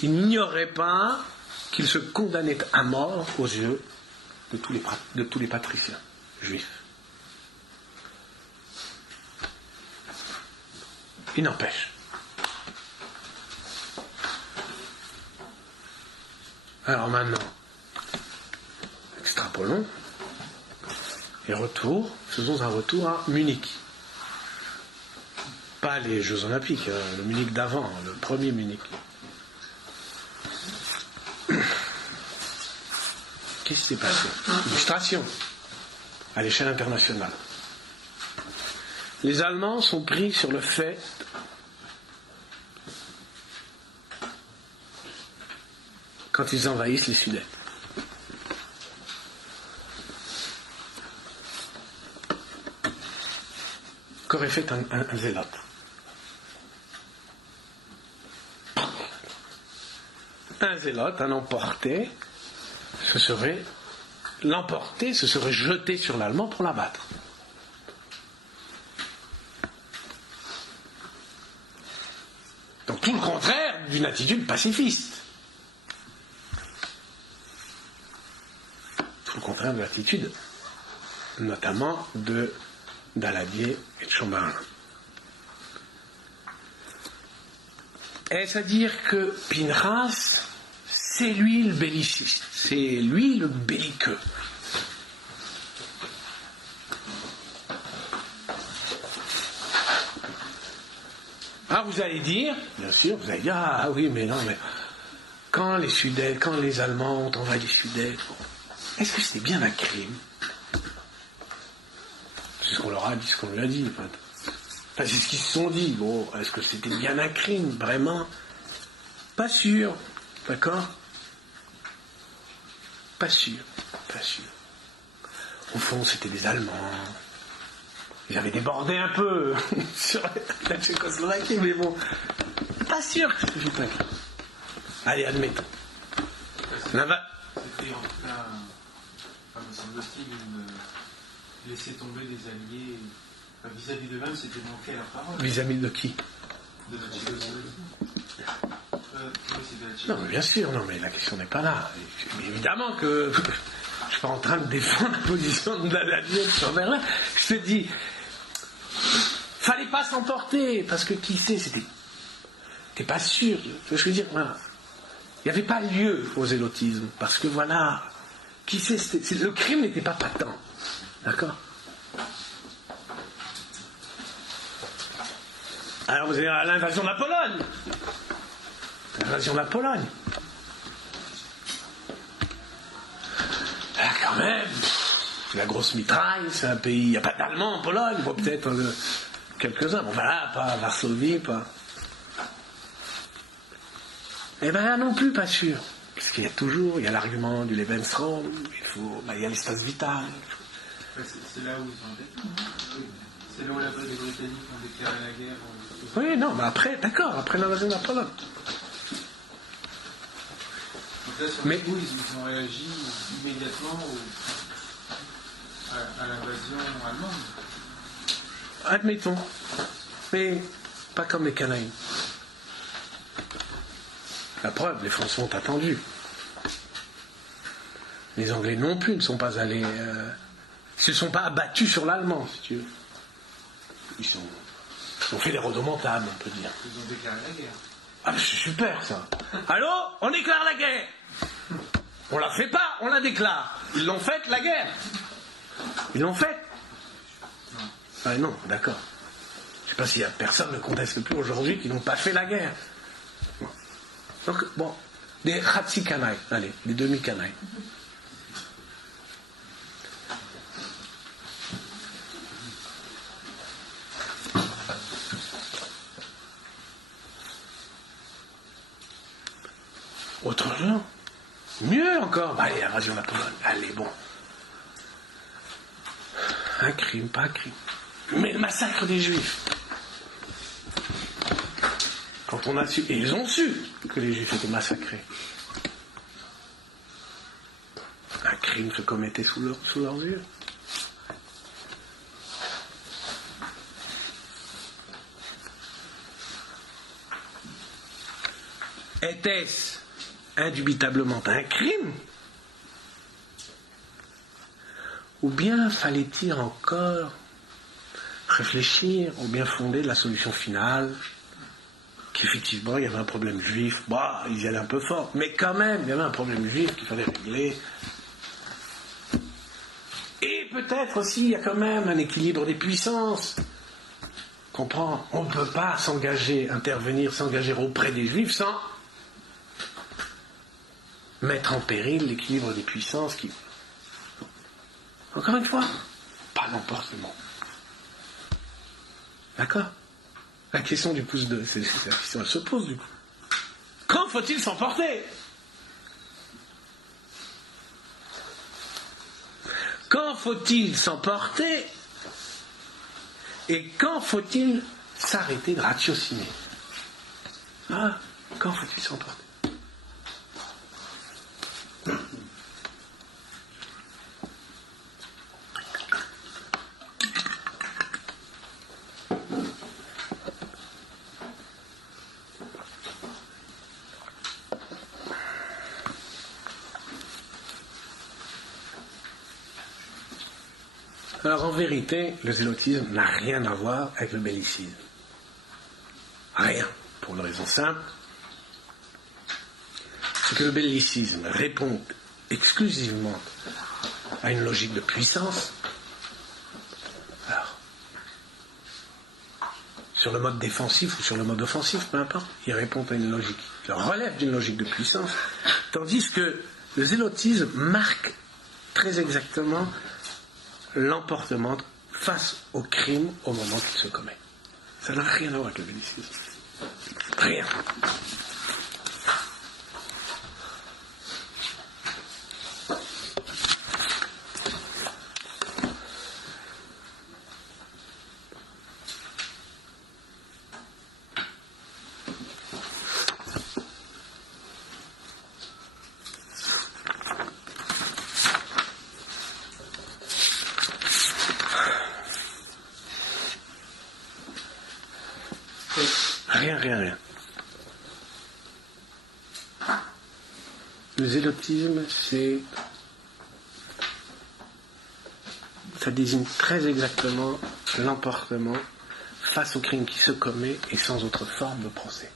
Il n'ignorait pas qu'il se condamnait à mort aux yeux de tous les patriciens juifs. Il n'empêche. Alors maintenant, extrapolons et faisons un retour à Munich. Pas les Jeux Olympiques, le Munich d'avant, le premier Munich. Qu'est-ce qui s'est passé? Illustration à l'échelle internationale. Les Allemands sont pris sur le fait quand ils envahissent les Sudètes. Qu'aurait fait un zélote? Un zélote, un emporté, ce serait jeté sur l'Allemand pour l'abattre. Donc tout le contraire d'une attitude pacifiste. Tout le contraire de l'attitude, notamment de Daladier et de Chamberlain. Est-ce à dire que Pinchas, c'est lui le belliciste, c'est lui le belliqueux? Ah, vous allez dire, bien sûr, vous allez dire, ah oui, mais non, mais quand les Allemands ont envahi les Sudètes, est-ce que c'était bien un crime? C'est ce qu'on leur a dit, ce qu'on lui a dit. Enfin, c'est ce qu'ils se sont dit. Bon, est-ce que c'était bien un crime, vraiment? Pas sûr, d'accord? Pas sûr. Au fond, c'était des Allemands. Ils avaient débordé un peu sur la Tchécoslovaquie, mais bon, pas sûr que c'était pas grave. Allez, admettons. C'était en tout cas, me semble-t-il, laisser tomber des alliés vis-à-vis d'eux-mêmes, c'était manquer à la parole. Vis-à-vis de qui? De la Tchécoslovaquie. Non, mais bien sûr, non, mais la question n'est pas là. Évidemment que je ne suis pas en train de défendre la position de Daladier sur Berlin. Je te dis, fallait pas s'emporter, parce que qui sait, t'es pas sûr. Je veux dire, voilà. Il n'y avait pas lieu au zélotisme, parce que voilà, qui sait, le crime n'était pas patent. D'accord? Alors vous avez l'invasion de la Pologne. L'invasion de la Pologne. Là, quand même, c'est la grosse mitraille, c'est un pays, il n'y a pas d'Allemands en Pologne, bon, peut-être quelques-uns, bon voilà, pas Varsovie, pas... Eh bien là non plus, pas sûr. Parce qu'il y a l'argument du Lebensraum, il y a l'espace vital. C'est là où ils ont été. C'est là où les Britanniques ont déclaré la guerre. Oui, non, mais après, d'accord, après l'invasion de la Pologne. Donc là, sur le coup, ils ont réagi immédiatement à l'invasion allemande. Admettons, mais pas comme les Canaïens. La preuve, les Français ont attendu. Les Anglais non plus ne sont pas allés... ils ne se sont pas abattus sur l'Allemand, si tu veux. Ils ont fait des rodomontades, on peut dire. Ils ont déclaré la guerre. Ah, c'est super, ça. Allô? On déclare la guerre. On la fait pas, on la déclare. Ils l'ont faite, la guerre. Ils l'ont faite. Non. Ah non, d'accord. Je ne sais pas s'il y a personne ne conteste plus aujourd'hui qu'ils n'ont pas fait la guerre. Donc, bon, des Khatsi Kanaï, allez, des demi-Kanaï. Autre genre. Mieux encore, allez, l'invasion de la Pologne, allez, bon. Un crime, pas un crime. Mais le massacre des Juifs. Quand on a su, et ils ont su que les Juifs étaient massacrés. Un crime se commettait sous leurs yeux. Était-ce indubitablement un crime? Ou bien fallait-il encore réfléchir au bien fondé de la solution finale, qu'effectivement il y avait un problème juif, ils y allaient un peu fort, mais quand même il y avait un problème juif qu'il fallait régler. Et peut-être aussi il y a quand même un équilibre des puissances. Comprends? On ne peut pas s'engager auprès des juifs sans mettre en péril l'équilibre des puissances qui... Encore une fois, pas l'emportement. D'accord? La question du pouce de... C'est la question, elle se pose du coup. Quand faut-il s'emporter? Quand faut-il s'emporter? Et quand faut-il s'arrêter de ratiociner? Quand faut-il s'emporter? Alors en vérité, le zélotisme n'a rien à voir avec le bellicisme. Rien. Pour une raison simple. C'est que le bellicisme répond exclusivement à une logique de puissance. Alors, sur le mode défensif ou sur le mode offensif, peu importe, il répond à une logique, il relève d'une logique de puissance, tandis que le zélotisme marque très exactement l'emportement face au crime au moment qu'il se commet. Ça n'a rien à voir avec le bellicisme. Rien. Rien. Le zélotisme, ça désigne très exactement l'emportement face au crime qui se commet et sans autre forme de procès.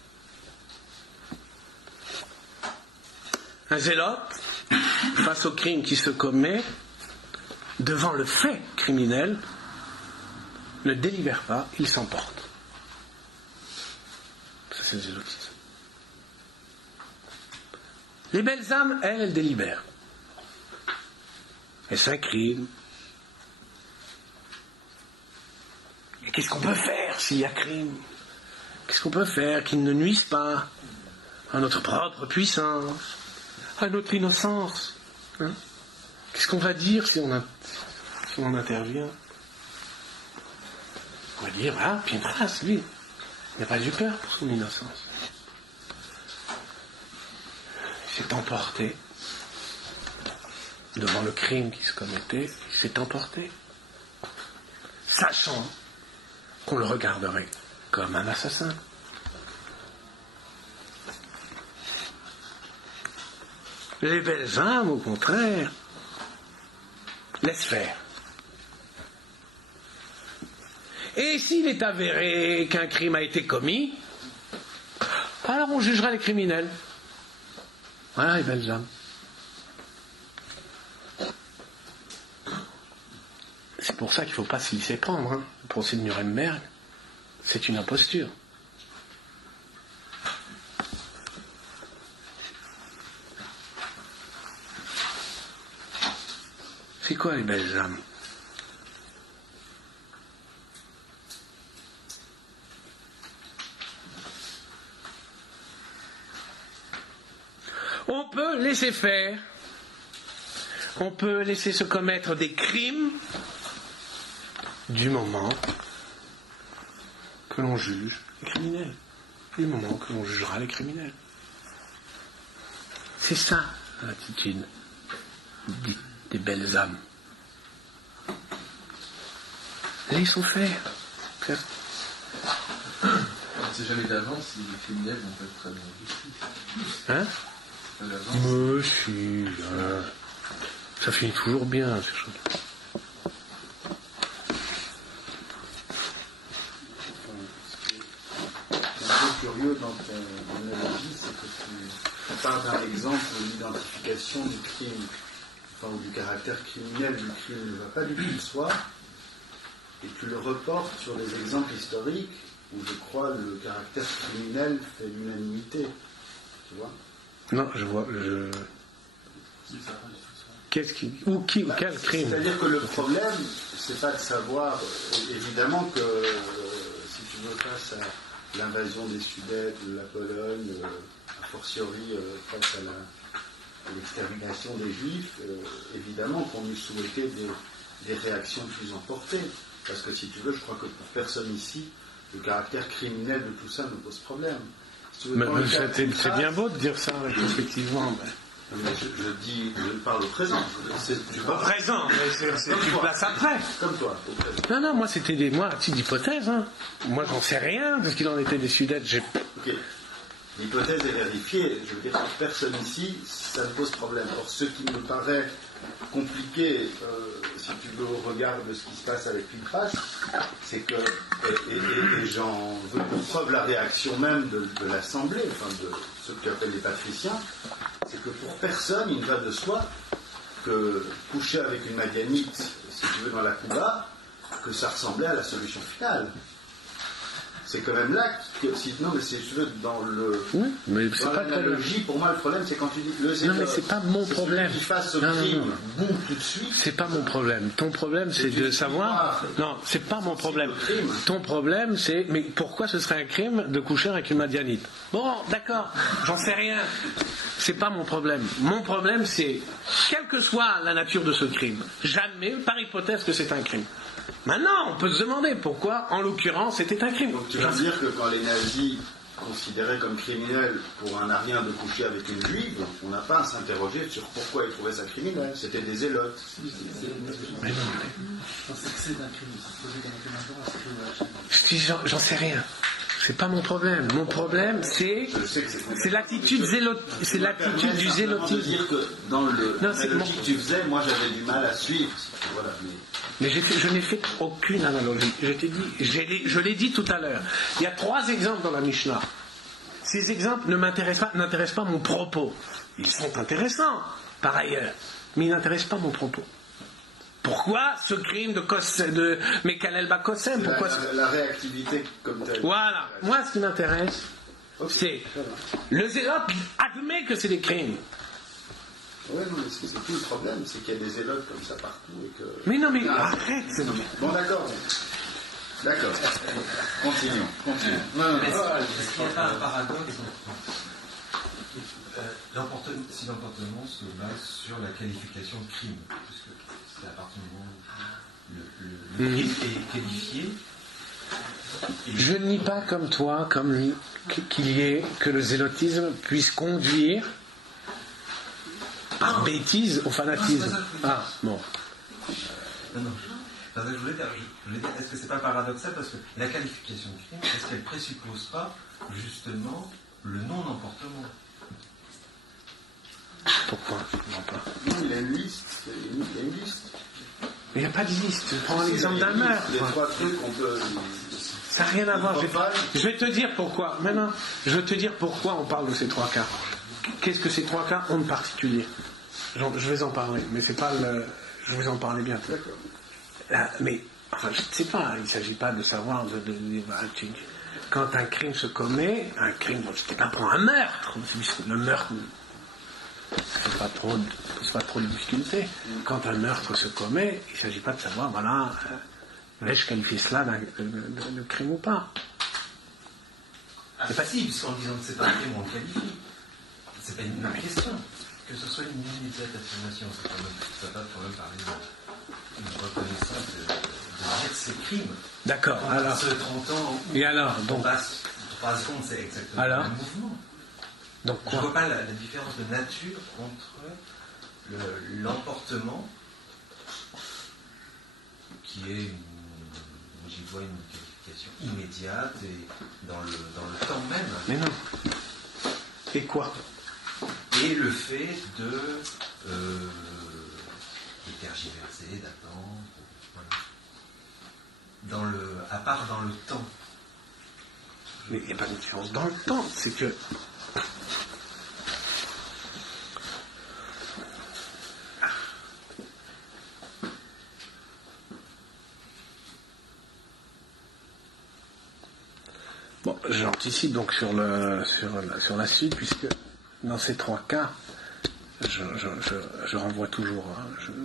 Un zélote, face au crime qui se commet, devant le fait criminel, ne délibère pas, il s'emporte. C'est le zélotisme. Les belles âmes, elles délibèrent. Elles s'inclinent. Et qu'est-ce qu'on peut faire s'il y a crime? Qu'est-ce qu'on peut faire qui ne nuise pas à notre propre puissance, à notre innocence? Qu'est-ce qu'on va dire si on intervient? On va dire, Pintras, lui, il n'a pas eu peur pour son innocence. Il s'est emporté devant le crime qui se commettait, il s'est emporté, sachant qu'on le regarderait comme un assassin. Les belles âmes, au contraire, laissent faire. Et s'il est avéré qu'un crime a été commis, alors on jugera les criminels. Voilà les belles âmes. C'est pour ça qu'il ne faut pas se laisser prendre. Le procès de Nuremberg, c'est une imposture. C'est quoi les belles âmes? On peut laisser faire. On peut laisser se commettre des crimes du moment que l'on juge les criminels. Du moment que l'on jugera les criminels. C'est ça l'attitude des belles âmes. Laissons faire. On ne sait jamais d'avance si les criminels vont être très bien justice. Hein? Mais si, ça finit toujours bien, ces choses. C'est un peu curieux dans ton analogie, c'est que tu parles d'un exemple d'identification du crime, enfin, ou du caractère criminel du crime ne va pas du tout de soi, et tu le reportes sur des exemples historiques où je crois le caractère criminel fait l'unanimité. Tu vois? Non, je vois. Qu'est-ce qui. Ou qui ou quel crime? C'est-à-dire que le problème, c'est pas de savoir, évidemment que si tu veux, face à l'invasion des Sudètes, de la Pologne, a fortiori face à l'extermination des Juifs, évidemment qu'on eût souhaité des réactions plus emportées. Parce que si tu veux, je crois que pour personne ici, le caractère criminel de tout ça ne pose problème. Si c'est bien beau de dire ça, effectivement. Mais je parle au présent. Au présent, mais tu places après. Comme toi, au présent. Non, moi c'était à titre d'hypothèse. Hein. Moi j'en sais rien de ce qu'il en était des Sudètes. Ok. L'hypothèse est vérifiée. Je veux dire, pour personne ici, ça ne pose problème. Or, ce qui me paraît compliqué, si tu veux, au regard de ce qui se passe avec Pinchas, c'est que, et j'en veux pour preuve la réaction même de l'Assemblée, enfin de ceux que tu appelles les patriciens, c'est que pour personne, il ne va de soi que coucher avec une Madianite, si tu veux, dans la Kouba, que ça ressemblait à la solution finale. C'est quand même là que, non, mais c'est, tu veux, dans le. Oui, mais c'est dans pas l'analogie, pour moi, le problème, c'est quand tu dis le non, mais c'est pas mon problème. Qui fasse ce crime, boum, tout de suite. C'est pas mon problème. Ton problème, c'est de savoir. Non, c'est pas mon problème. Ton problème, c'est. Mais pourquoi ce serait un crime de coucher avec une Madianite? Bon, d'accord, j'en sais rien. C'est pas mon problème. Mon problème, c'est, quelle que soit la nature de ce crime, j'admets, par hypothèse, que c'est un crime. Maintenant, on peut se demander pourquoi, en l'occurrence, c'était un crime. Donc tu vas dire que quand les nazis considéraient comme criminel pour un arien de coucher avec une juive, on n'a pas à s'interroger sur pourquoi ils trouvaient ça criminel. C'était des zélotes. Mais non. Je dis, j'en sais rien. C'est pas mon problème. Mon problème, c'est l'attitude c'est l'attitude du zélotisme. Dire que dans l'analogie que tu faisais, moi j'avais du mal à suivre. Voilà. Mais je n'ai fait aucune analogie. Je l'ai dit tout à l'heure. Il y a 3 exemples dans la Mishnah. Ces exemples n'intéressent pas mon propos. Ils sont intéressants, par ailleurs, mais ils n'intéressent pas mon propos. Pourquoi ce crime de Mekalel Bakosem? Pourquoi la réactivité comme telle. Voilà. Moi, ce qui m'intéresse, c'est le zélote admet que c'est des crimes. Oui, non, mais c'est tout le problème, c'est qu'il y a des zélotes comme ça partout et que. Mais non, mais arrête. Bon, d'accord. D'accord. Continuons. Est-ce qu'il n'y a pas un paradoxe? Si l'emportement se base sur la qualification de crime, puisque c'est à partir du moment où le crime est qualifié. Je ne nie pas comme toi, que le zélotisme puisse conduire par bêtise au fanatisme. Ah, bon. Non. Parce que je voulais dire, est-ce que c'est pas paradoxal parce que la qualification de crime, est-ce qu'elle présuppose pas justement le non-emportement? Pourquoi? Non, il y a une liste. Mais il n'y a pas de liste. Prends l'exemple d'un meurtre. Les 3 trucs qu'on peut. Ça n'a rien à voir. Je vais te dire pourquoi. Maintenant, je vais te dire pourquoi on parle de ces 3 cas. Qu'est-ce que ces 3 cas ont de particulier? Je vais en parler, mais c'est pas le. Je vais en parler bientôt. D'accord. Mais, enfin, je ne sais pas. Il ne s'agit pas de savoir. Quand un crime se commet, un crime, c'était pas pour un meurtre. Le meurtre. C'est pas trop de difficulté. Quand un meurtre se commet, il ne s'agit pas de savoir, voilà, vais-je qualifier cela de crime ou pas? Ah, c'est facile, puisqu'en disant que c'est pas un crime, on le qualifie. c'est pas une question. Que ce soit une immédiate affirmation, ça ne va pas quand même parler d'une reconnaissance de dire ces crimes. D'accord, On alors. passe 30 ans, Et alors, donc. on passe 3 secondes, c'est exactement Alors le même mouvement. Donc Je quoi? ne vois pas la différence de nature entre l'emportement, qui est, j'y vois une qualification immédiate et dans le temps même. Mais non. Et quoi? Et le fait de tergiverser, d'attendre, voilà. À part dans le temps. Mais il n'y a pas de différence dans le temps, c'est que... Bon, j'anticipe donc sur la suite, puisque dans ces 3 cas, je renvoie toujours,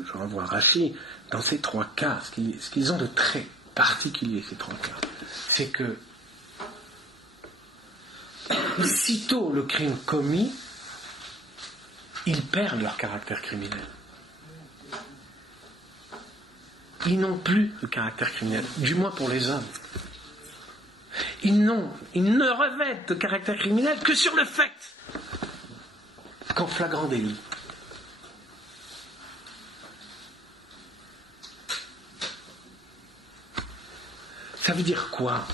je renvoie à Rachi, dans ces 3 cas, ce qu'ils ont de très particulier, ces 3 cas, c'est que sitôt le crime commis, ils perdent leur caractère criminel. Ils n'ont plus de caractère criminel, du moins pour les hommes. Ils ne revêtent de caractère criminel que sur le fait qu'en flagrant délit. Ça veut dire quoi?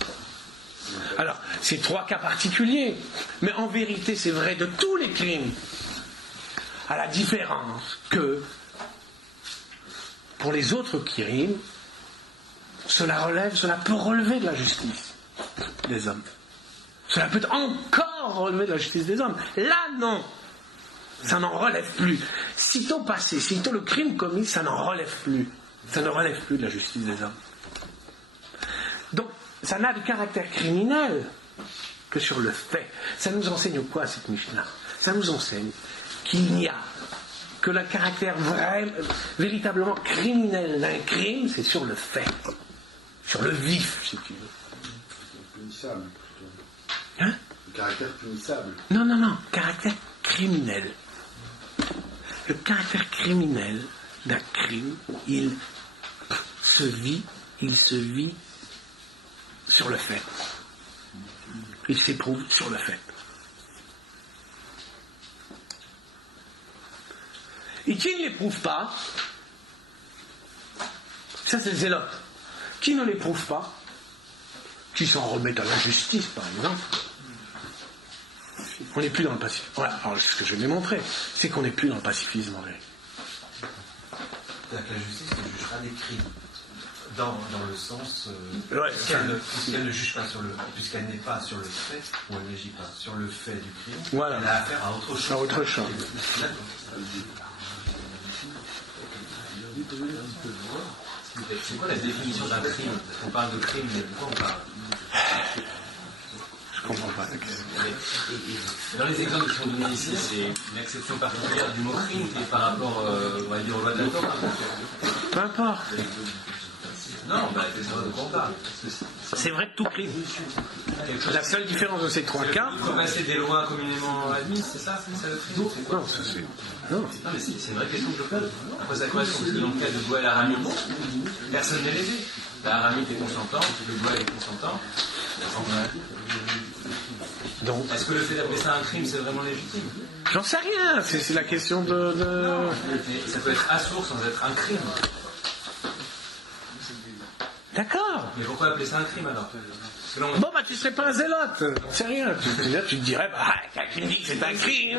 Alors, c'est 3 cas particuliers, mais en vérité, c'est vrai de tous les crimes, à la différence que, pour les autres crimes, cela peut relever de la justice des hommes. Cela peut encore relever de la justice des hommes. Là, non. Ça n'en relève plus. Sitôt passé, sitôt le crime commis, ça n'en relève plus. Ça ne relève plus de la justice des hommes. Donc, ça n'a de caractère criminel que sur le fait. Ça nous enseigne quoi, cette Mishnah? Ça nous enseigne qu'il n'y a que le caractère véritablement criminel d'un crime, c'est sur le fait. Sur le vif, si tu veux. Punissable, plutôt. Hein? Le caractère punissable. Non, caractère criminel. Le caractère criminel d'un crime, il se vit sur le fait. Il s'éprouve sur le fait. Et qui ne l'éprouve pas, ça c'est le zélote. Qui ne l'éprouve pas, qui s'en remettent à la justice par exemple, on n'est plus dans le pacifisme. Voilà, alors ce que je vais démontrer, c'est qu'on n'est plus dans le pacifisme en réalité. C'est-à-dire que la justice ne jugera des crimes. Dans le sens, puisqu'elle ne juge pas puisqu'elle n'est pas sur le fait, ou elle n'agit pas sur le fait du crime, voilà. Elle a affaire à autre chose. À autre chose. C'est quoi la définition d'un crime? On parle de crime, mais de quoi on parle? Je comprends pas la question. Dans les exemples qui sont donnés ici, c'est une exception particulière du mot crime qui est par rapport, on va dire, aux lois de la Torah. Peu importe. Non, c'est ça de quoi on parle. C'est vrai que tout crime. La seule différence de ces 3 cas. Il faut passer des lois communément admises, c'est ça? C'est ça le crime? Non, ça c'est. Non. Non, mais c'est une vraie question que je pose. Après, ça correspond parce que dans le cas de Boel Aramite, personne n'est lésé. Aramite est consentant, le Boel est consentant. Donc. Est-ce que le fait d'appeler ça un crime, c'est vraiment légitime? J'en sais rien, c'est la question de... Non, mais ça peut être assourd sans être un crime. D'accord. Mais pourquoi appeler ça un crime alors? Bon, bah, tu serais pas un zélote. C'est rien. Tu te dirais, bah, quelqu'un me dit que c'est un crime.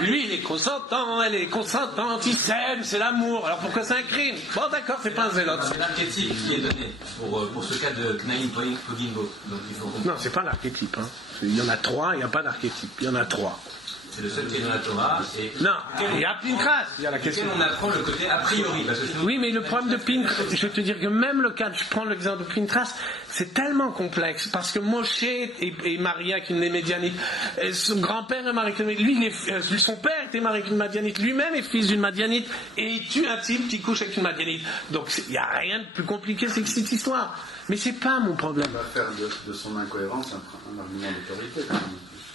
Lui, il est consentant, elle est consentante, ils s'aiment, c'est l'amour. Alors pourquoi c'est un crime? Bon, d'accord, c'est pas un zélote. C'est l'archétype qui est donné pour ce cas de Knaïm Pogingo. Non, c'est pas l'archétype. Hein. Il y en a 3, il n'y a pas d'archétype. Il y en a 3. C'est le seul qui est dans la Torah. Et non, il y a Pinchas. Il y a la question. On apprend le côté a priori. Parce que oui, mais le problème de Pinchas, je vais te dire que même le cas, je prends l'exemple de Pinchas, c'est tellement complexe. Parce que Moshe et Maria, qui est une médianite, son grand-père est marié avec lui, son père était marié avec une médianite, lui-même est fils d'une médianite, et il tue un type qui couche avec une médianite. Donc il n'y a rien de plus compliqué que cette histoire. Mais c'est pas mon problème. On va faire de son incohérence un argument d'autorité.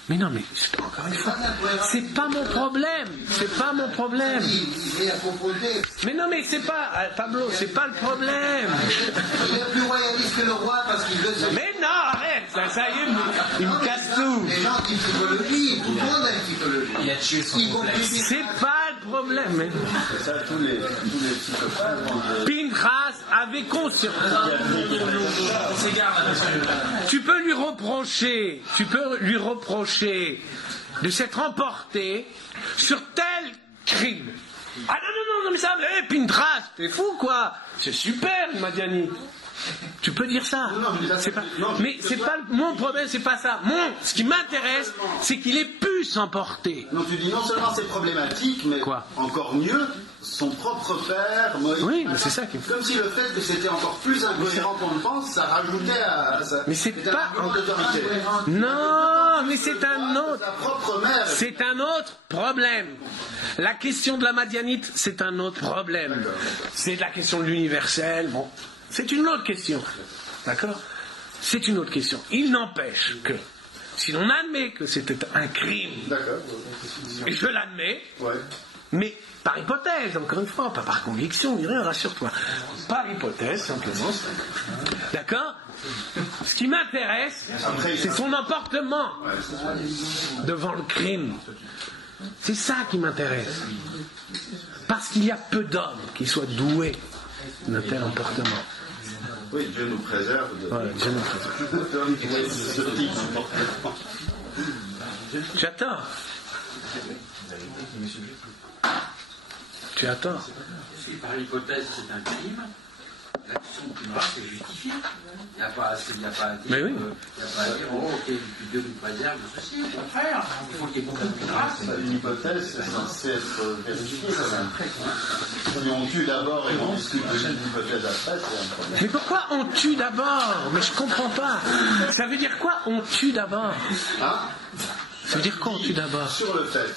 Mais non, mais encore une fois, c'est pas mon problème. C'est pas mon problème. Mais non, mais c'est pas, Pablo, c'est pas le problème. Il est plus royaliste que le roi parce qu'il veut se... Mais non, arrête, ça y est, il me casse tout. Les gens qui psychologie, tout le monde a une psychologie. Il a tué son complexe. C'est pas le problème. Mais... C'est ça, tous les psychopathes. Pinchas avait conscience. On s'égare là, monsieur. Tu peux lui reprocher de s'être emporté sur tel crime. Ah non, mais ça, Pinchas, t'es fou quoi. C'est super, Madiani. Tu peux dire ça. Mais c'est pas mon problème, c'est pas ça. Ce qui m'intéresse, c'est qu'il ait pu s'emporter. Non, tu dis non seulement c'est problématique, mais Quoi encore mieux, son propre père, Moïse. Oui, mais c'est ça qui... Comme si le fait que c'était encore plus incohérent qu'on le pense, ça rajoutait à ça. Mais c'est pas... d'autorité. Non, mais c'est un autre... Sa propre mère. C'est un autre problème. La question de la Madianite, c'est un autre problème. C'est la question de l'universel. Bon, c'est une autre question. D'accord ? C'est une autre question. Il n'empêche que, si l'on admet que c'était un crime, D'accord. et je l'admets, Ouais. mais par hypothèse, encore une fois, pas par conviction, ni rien, rassure-toi. Par hypothèse, simplement. D'accord ? Ce qui m'intéresse, c'est son emportement devant le crime. C'est ça qui m'intéresse. Parce qu'il y a peu d'hommes qui soient doués d'un tel emportement. Oui, Dieu nous préserve de... Voilà, Dieu nous préserve. de ce type d'emportement. Tu as tort. Tu as tort. Si par hypothèse c'est un crime, l'action du Pinchas est justifiée. Il n'y a pas à dire, Mais oui. oh ok, Dieu nous préserve de ceci. Au contraire, il faut qu'il y ait beaucoup de Pinchas. Une hypothèse, c'est censé être vérifié quand même. Si on tue d'abord et on discute de l'hypothèse après, c'est un problème. Mais pourquoi on tue d'abord? Mais je comprends pas. Ça veut dire quoi on tue d'abord? Hein? Ça veut dire quoi on tue d'abord? Sur le fait.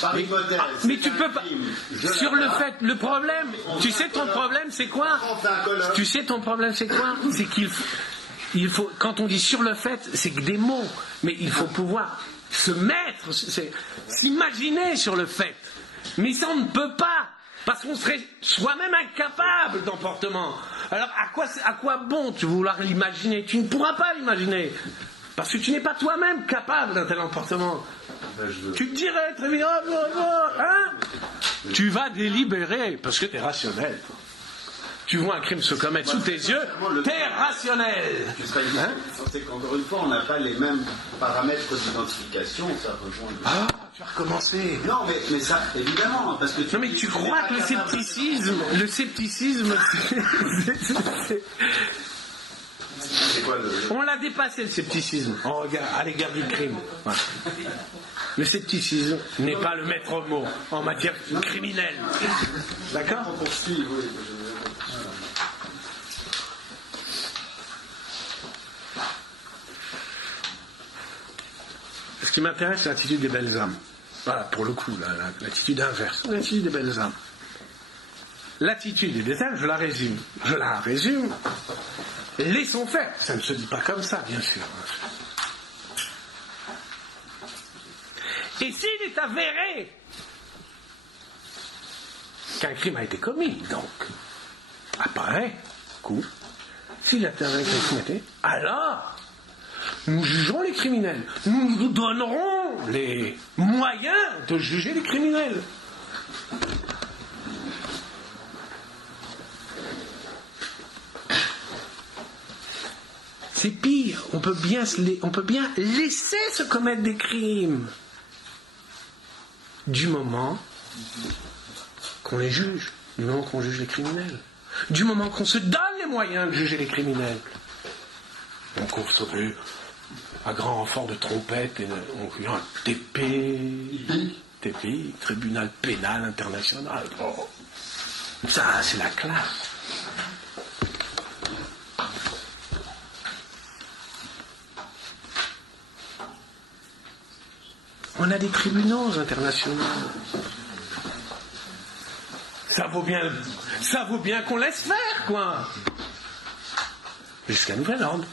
Par hypothèse. Mais tu peux pas. Sur le fait, le problème, tu sais ton problème c'est quoi? Tu sais ton problème c'est quoi? C'est qu'il faut, quand on dit sur le fait, c'est que des mots, mais il faut pouvoir se mettre, s'imaginer sur le fait. Mais ça on ne peut pas, parce qu'on serait soi-même incapable d'emportement. Alors à quoi bon tu vouloir l'imaginer? Tu ne pourras pas l'imaginer, parce que tu n'es pas toi-même capable d'un tel emportement. Tu te dirais très bien, hein? Tu vas délibérer, parce que tu es rationnel. Tu vois un crime se commettre sous tes yeux, tu es rationnel. C'est qu'encore une fois, on n'a pas les mêmes paramètres d'identification, ça rejoint. Ah, tu as recommencé. Non, mais ça, évidemment, parce que non, mais tu crois que le scepticisme, c'est quoi on l'a dépassé le scepticisme à l'égard du crime. Voilà. Le scepticisme n'est pas le maître mot en matière criminelle. D'accord? On poursuit, oui. Ce qui m'intéresse, c'est l'attitude des belles âmes. Voilà, pour le coup, l'attitude inverse. L'attitude des belles âmes. L'attitude des belles âmes, je la résume. Laissons faire. Ça ne se dit pas comme ça, bien sûr. Et s'il est avéré qu'un crime a été commis, donc, après coup, s'il est avéré qu'un crime a été, alors, nous jugerons les criminels. Nous nous donnerons les moyens de juger les criminels. C'est pire, on peut bien laisser se commettre des crimes du moment qu'on les juge, du moment qu'on juge les criminels, du moment qu'on se donne les moyens de juger les criminels. On construit à grand renfort de trompettes et on fait un TPI, tribunal pénal international. Oh. Ça, c'est la classe. On a des tribunaux internationaux. Ça vaut bien qu'on laisse faire, quoi. Jusqu'à nouvel ordre.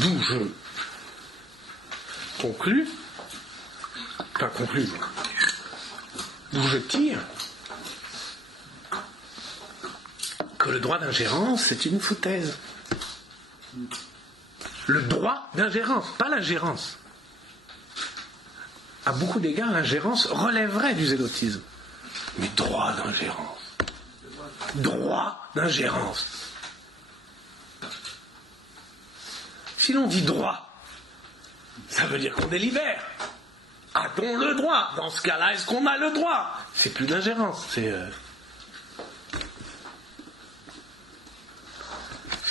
d'où je conclus, d'où je tire que le droit d'ingérence, c'est une foutaise. Le droit d'ingérence, pas l'ingérence. À beaucoup d'égards, l'ingérence relèverait du zélotisme. Mais droit d'ingérence. Droit d'ingérence. Si l'on dit droit, ça veut dire qu'on délibère. A-t-on le droit? Dans ce cas-là, est-ce qu'on a le droit? C'est plus de l'ingérence, c'est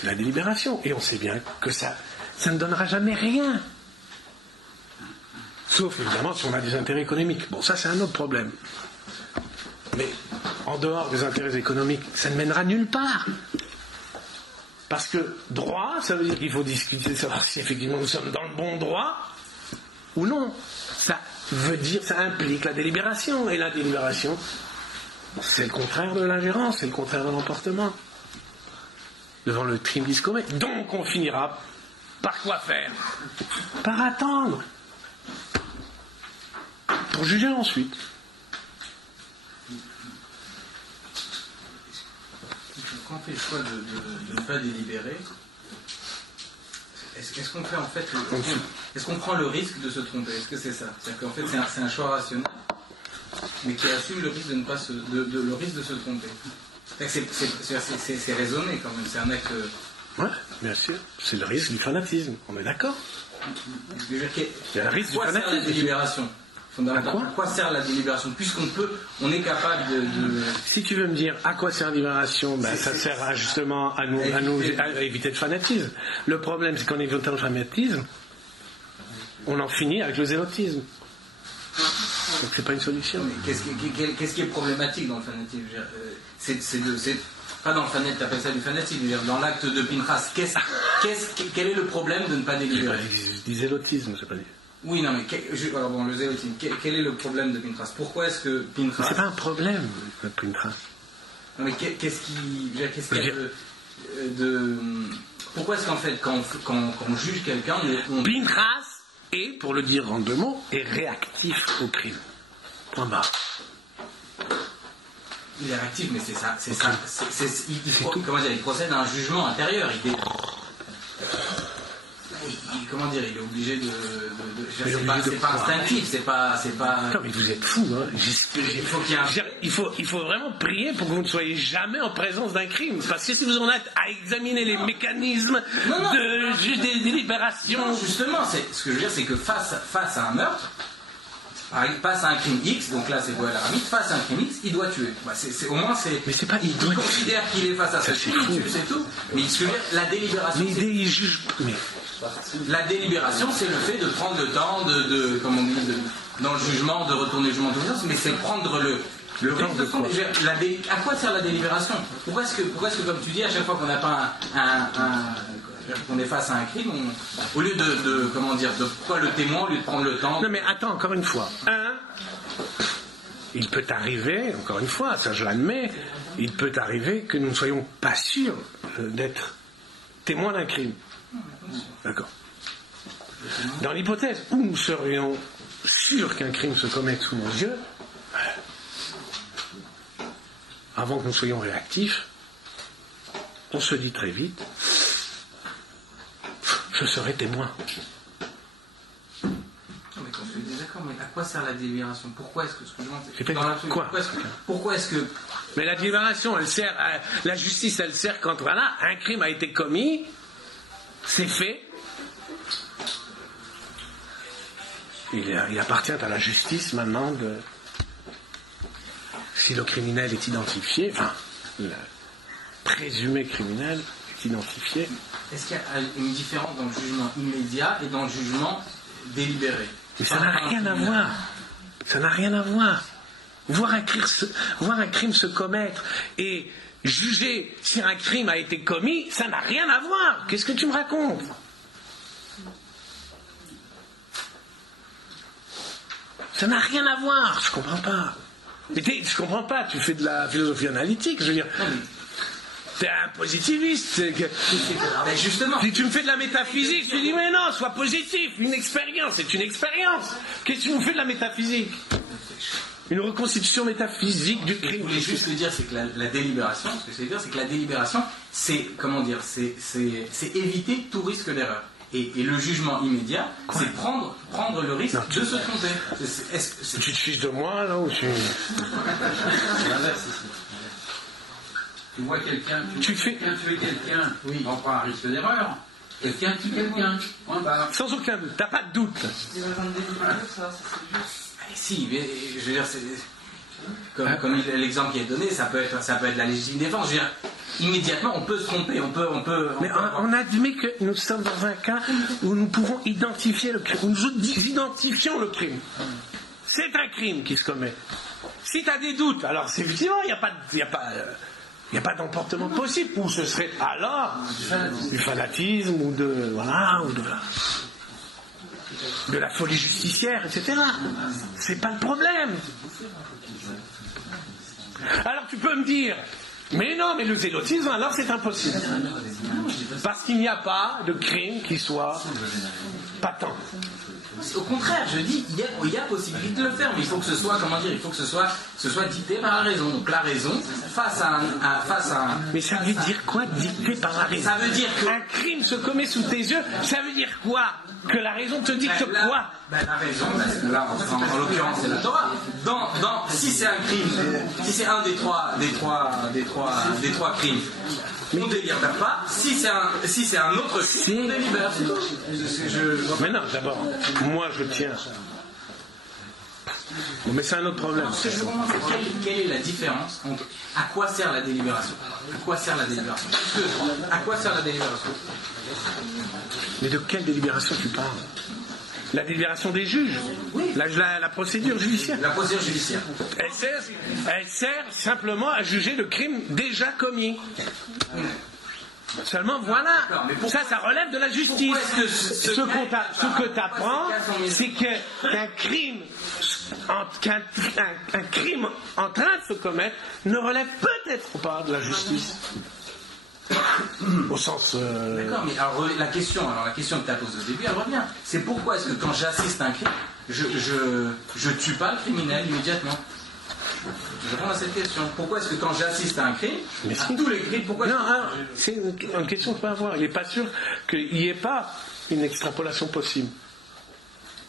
la délibération. Et on sait bien que ça ne donnera jamais rien. Sauf évidemment si on a des intérêts économiques. Bon, ça c'est un autre problème. Mais en dehors des intérêts économiques, ça ne mènera nulle part. Parce que droit, ça veut dire qu'il faut discuter, savoir si effectivement nous sommes dans le bon droit ou non. Ça veut dire, ça implique la délibération. Et la délibération, c'est le contraire de l'ingérence, c'est le contraire de l'emportement. Devant le crime qui se commet. Donc on finira par quoi faire? Par attendre. Pour juger ensuite. Quand on fait le choix de ne pas délibérer, est-ce qu'on fait en fait est-ce qu'on prend le risque de se tromper? Est-ce que c'est ça? C'est-à-dire qu'en fait c'est un choix rationnel, mais qui assume le risque de ne pas le risque de se tromper. C'est raisonné quand même, c'est un acte. Ouais, bien sûr. C'est le risque du fanatisme, on est d'accord? Il y a le risque du fanatisme. La délibération. À quoi sert la délibération? On est capable de... Si tu veux me dire à quoi sert la délibération, ça sert justement à éviter le fanatisme. Le problème, c'est qu'en évitant le fanatisme, on en finit avec le zélotisme. Donc c'est pas une solution. Qu'est-ce qui est problématique dans le fanatisme? C'est pas dans le fanatisme, tu appelles ça du fanatisme. Dans l'acte de Pinchas, quel est le problème de ne pas délibérer? Du zélotisme, c'est pas dit. Oui, non, mais alors bon, le zélotisme, quel est le problème de Pinchas? Pourquoi est-ce que Pinchas... C'est pas un problème, Pinchas. Non, mais qu'est-ce qu'il y a de... Pourquoi est-ce qu'en fait, quand on juge quelqu'un... Pinchas est, pour le dire en deux mots, est réactif au crime. Point barre. Il est réactif, mais c'est ça. Il procède à un jugement intérieur. Il est obligé de c'est pas instinctif, c'est pas. Non, mais vous êtes fous, hein. Il faut vraiment prier pour que vous ne soyez jamais en présence d'un crime. Parce que si vous en êtes à examiner les mécanismes de délibération. Non, justement, ce que je veux dire, c'est que face à un meurtre, face à un crime X, donc là c'est Goël Aramite, face à un crime X, il doit tuer. Au moins c'est. Mais c'est pas il considère qu'il est face à ce crime, il tue, c'est tout. Mais ce que je veux dire, la délibération. Mais il juge. La délibération, c'est le fait de prendre le temps comme on dit, dans le jugement, de retourner le jugement de conscience, mais c'est prendre le risque de prendre. À quoi sert la délibération? Pourquoi est-ce que, comme tu dis, à chaque fois qu'on n'a pas qu'on est face à un crime, au lieu pourquoi le témoin, au lieu de prendre le temps... Non mais attends, encore une fois. Il peut arriver, encore une fois, ça je l'admets, il peut arriver que nous ne soyons pas sûrs d'être témoins d'un crime. D'accord. Dans l'hypothèse où nous serions sûrs qu'un crime se commette sous nos yeux, avant que nous soyons réactifs, on se dit très vite, je serai témoin. D'accord, mais à quoi sert la délibération? Pourquoi est-ce que ce que je demande, pourquoi est-ce que Mais la délibération, elle sert la justice, elle sert quand un crime a été commis, c'est fait. Il appartient à la justice maintenant si le criminel est identifié, le présumé criminel est identifié. Est-ce qu'il y a une différence dans le jugement immédiat et dans le jugement délibéré? Mais ça n'a rien à voir. Ça n'a rien à voir. Voir un crime se commettre et juger si un crime a été commis, ça n'a rien à voir. Qu'est-ce que tu me racontes? Ça n'a rien à voir. Je comprends pas. Je comprends pas. Tu fais de la philosophie analytique. Je veux dire. T'es un positiviste. Ben justement. Si tu me fais de la métaphysique, tu dis mais non, sois positif. Une expérience, c'est une expérience. Qu'est-ce que tu nous fais de la métaphysique? Une reconstitution métaphysique du crime. Je voulais juste te dire, c'est que la délibération, ce que je veux dire, c'est que la délibération, c'est, comment dire, c'est éviter tout risque d'erreur. Et le jugement immédiat, c'est prendre le risque de se tromper. Tu te fiches de moi, là, ou tu... C'est l'inverse ici. Tu vois quelqu'un, tuer quelqu'un, oui. On prend un risque d'erreur. Quelqu'un tue quelqu'un. Point barre. Sans aucun doute, t'as pas de doute. Si, mais je veux dire, c'est comme l'exemple qui est donné, ça peut être la légitime défense. Je veux dire, immédiatement, on peut se tromper, on peut. Mais on admet que nous sommes dans un cas où nous pouvons identifier le crime, où nous identifions le crime. C'est un crime qui se commet. Si tu as des doutes, alors effectivement, il n'y a pas d'emportement possible, ou ce serait alors du fanatisme, ou de la folie justicière, etc. C'est pas le problème. Alors tu peux me dire, mais non, mais le zélotisme, alors c'est impossible. Parce qu'il n'y a pas de crime qui soit patent. Au contraire, je dis, il y a possibilité de le faire, mais il faut que ce soit, il faut que ce soit dicté par la raison. Donc la raison, face à un... Mais ça veut dire quoi, dicté par la raison? Ça veut dire que... Un crime se commet sous tes yeux, ça veut dire quoi? Que la raison te dicte quoi? La raison, là, en l'occurrence, c'est la Torah. Si c'est un crime, si c'est un des trois crimes, on ne délibère pas. Si c'est un autre crime, on délibère. Mais non, d'abord, moi je tiens. Bon, mais c'est un autre problème. Quelle est la différence entre à quoi sert la délibération? À quoi sert la délibération? Mais de quelle délibération tu parles? La délibération des juges? Oui. La procédure judiciaire? La procédure judiciaire. Elle sert simplement à juger le crime déjà commis. Seulement voilà, ça relève de la justice. Ce que tu apprends, c'est qu'un crime en train de se commettre ne relève peut-être pas de la justice. Au sens. D'accord, mais alors la question que tu as posée au début, elle revient. C'est pourquoi est-ce que quand j'assiste à un crime, je tue pas le criminel immédiatement? Je réponds à cette question. Pourquoi est-ce que quand j'assiste à un crime, tous les crimes, pourquoi? Non, c'est une question que tu peux avoir. Il n'est pas sûr qu'il n'y ait pas une extrapolation possible.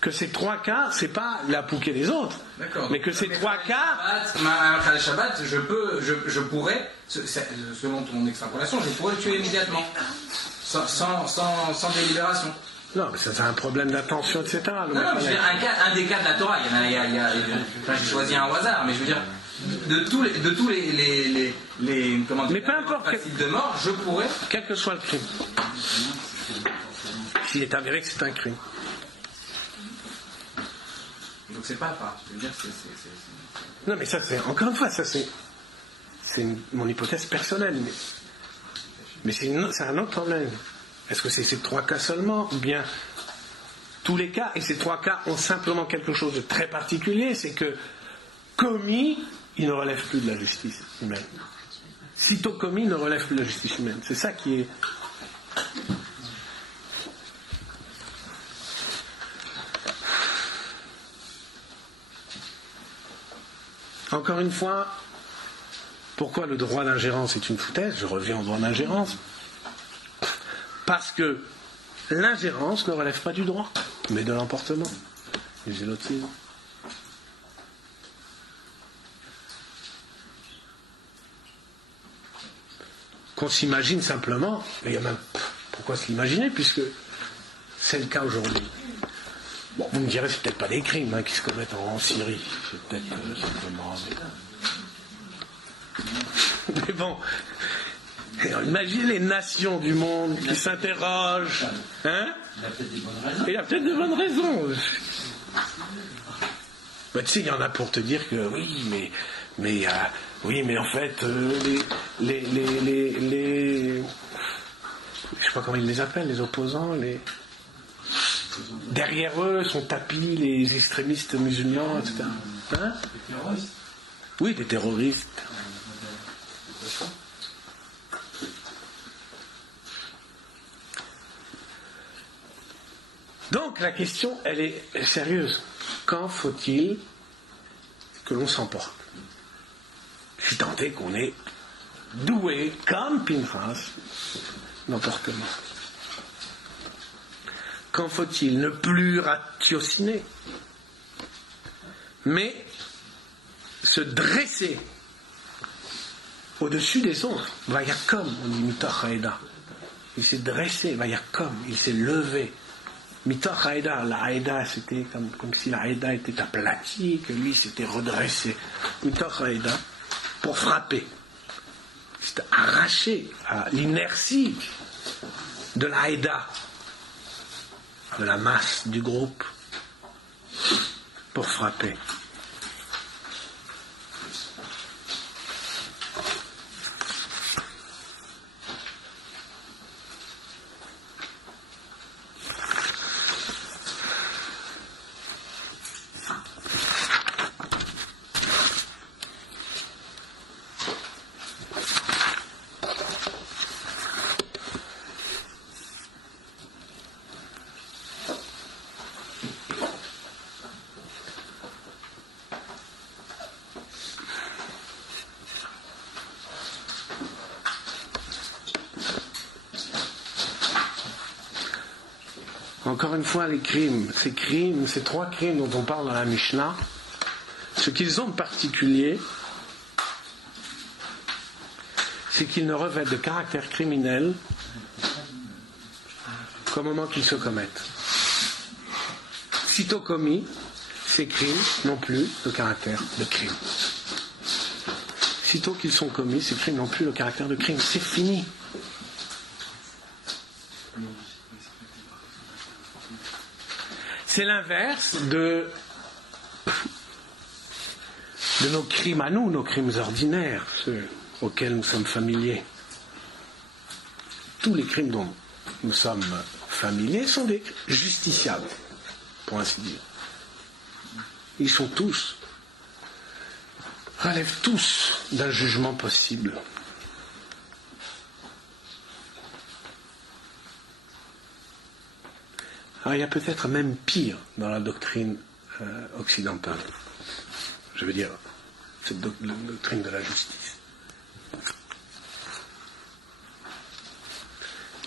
Que ces trois cas, c'est pas la pouquée des autres. D'accord. Mais que ces trois cas. Un Shabbat, je pourrais, selon ton extrapolation, je pourrais le tuer immédiatement. Sans délibération. Non, mais ça, c'est un problème d'attention, etc. Non, mais je veux dire, un des cas de la Torah, j'ai choisi un au hasard, mais je veux dire, de tous les comment dire, mais peu importe facile de mort, je pourrais. Quel que soit le crime. S'il est avéré que c'est un crime. Donc c'est pas. Je veux dire, Non, mais ça, c'est. Encore une fois, ça, c'est mon hypothèse personnelle. Mais c'est un autre problème. Est-ce que c'est ces trois cas seulement, ou bien tous les cas? Et ces trois cas ont simplement quelque chose de très particulier, c'est que commis, il ne relève plus de la justice humaine. Sitôt commis, il ne relève plus de la justice humaine. C'est ça qui est... Encore une fois, pourquoi le droit d'ingérence est une foutaise? Je reviens au droit d'ingérence. Parce que l'ingérence ne relève pas du droit, mais de l'emportement, du zélotisme. Qu'on s'imagine simplement, mais il y a même pourquoi se l'imaginer, puisque c'est le cas aujourd'hui. Bon, vous me direz, c'est peut-être pas des crimes qui se commettent en Syrie, c'est peut-être simplement. Mais bon. Imaginez les nations du monde qui s'interrogent. Hein? Il y a peut-être de bonnes raisons. Bah, tu sais, il y en a pour te dire que oui, mais en fait, les je sais pas comment ils les appellent, les opposants, derrière eux sont tapis les extrémistes musulmans, etc. Hein? Oui, des terroristes. Donc la question, elle est sérieuse. Quand faut-il que l'on s'emporte? Si tant est qu'on est doué, comme Pinchas, d'emportement. Quand faut-il ne plus ratiociner, mais se dresser au-dessus des autres? Vayakom, on dit Mitoch Haïda. Il s'est dressé, Vayakom, il s'est levé. Mitoch Haïda, la Haïda, c'était comme si la Haïda était aplatie, que lui s'était redressé. Mitoch Haïda, pour frapper. C'est arraché à l'inertie de la Haïda, de la masse, du groupe, pour frapper. Encore une fois, les crimes, ces trois crimes dont on parle dans la Mishnah, ce qu'ils ont de particulier, c'est qu'ils ne revêtent de caractère criminel qu'au moment qu'ils se commettent. Sitôt commis, ces crimes n'ont plus le caractère de crime. Sitôt qu'ils sont commis, ces crimes n'ont plus le caractère de crime. C'est fini. C'est l'inverse de nos crimes à nous, nos crimes ordinaires, ceux auxquels nous sommes familiers. Tous les crimes dont nous sommes familiers sont des justiciables, pour ainsi dire. Ils sont tous, relèvent tous d'un jugement possible. Alors, il y a peut-être même pire dans la doctrine occidentale. Je veux dire, cette doctrine de la justice.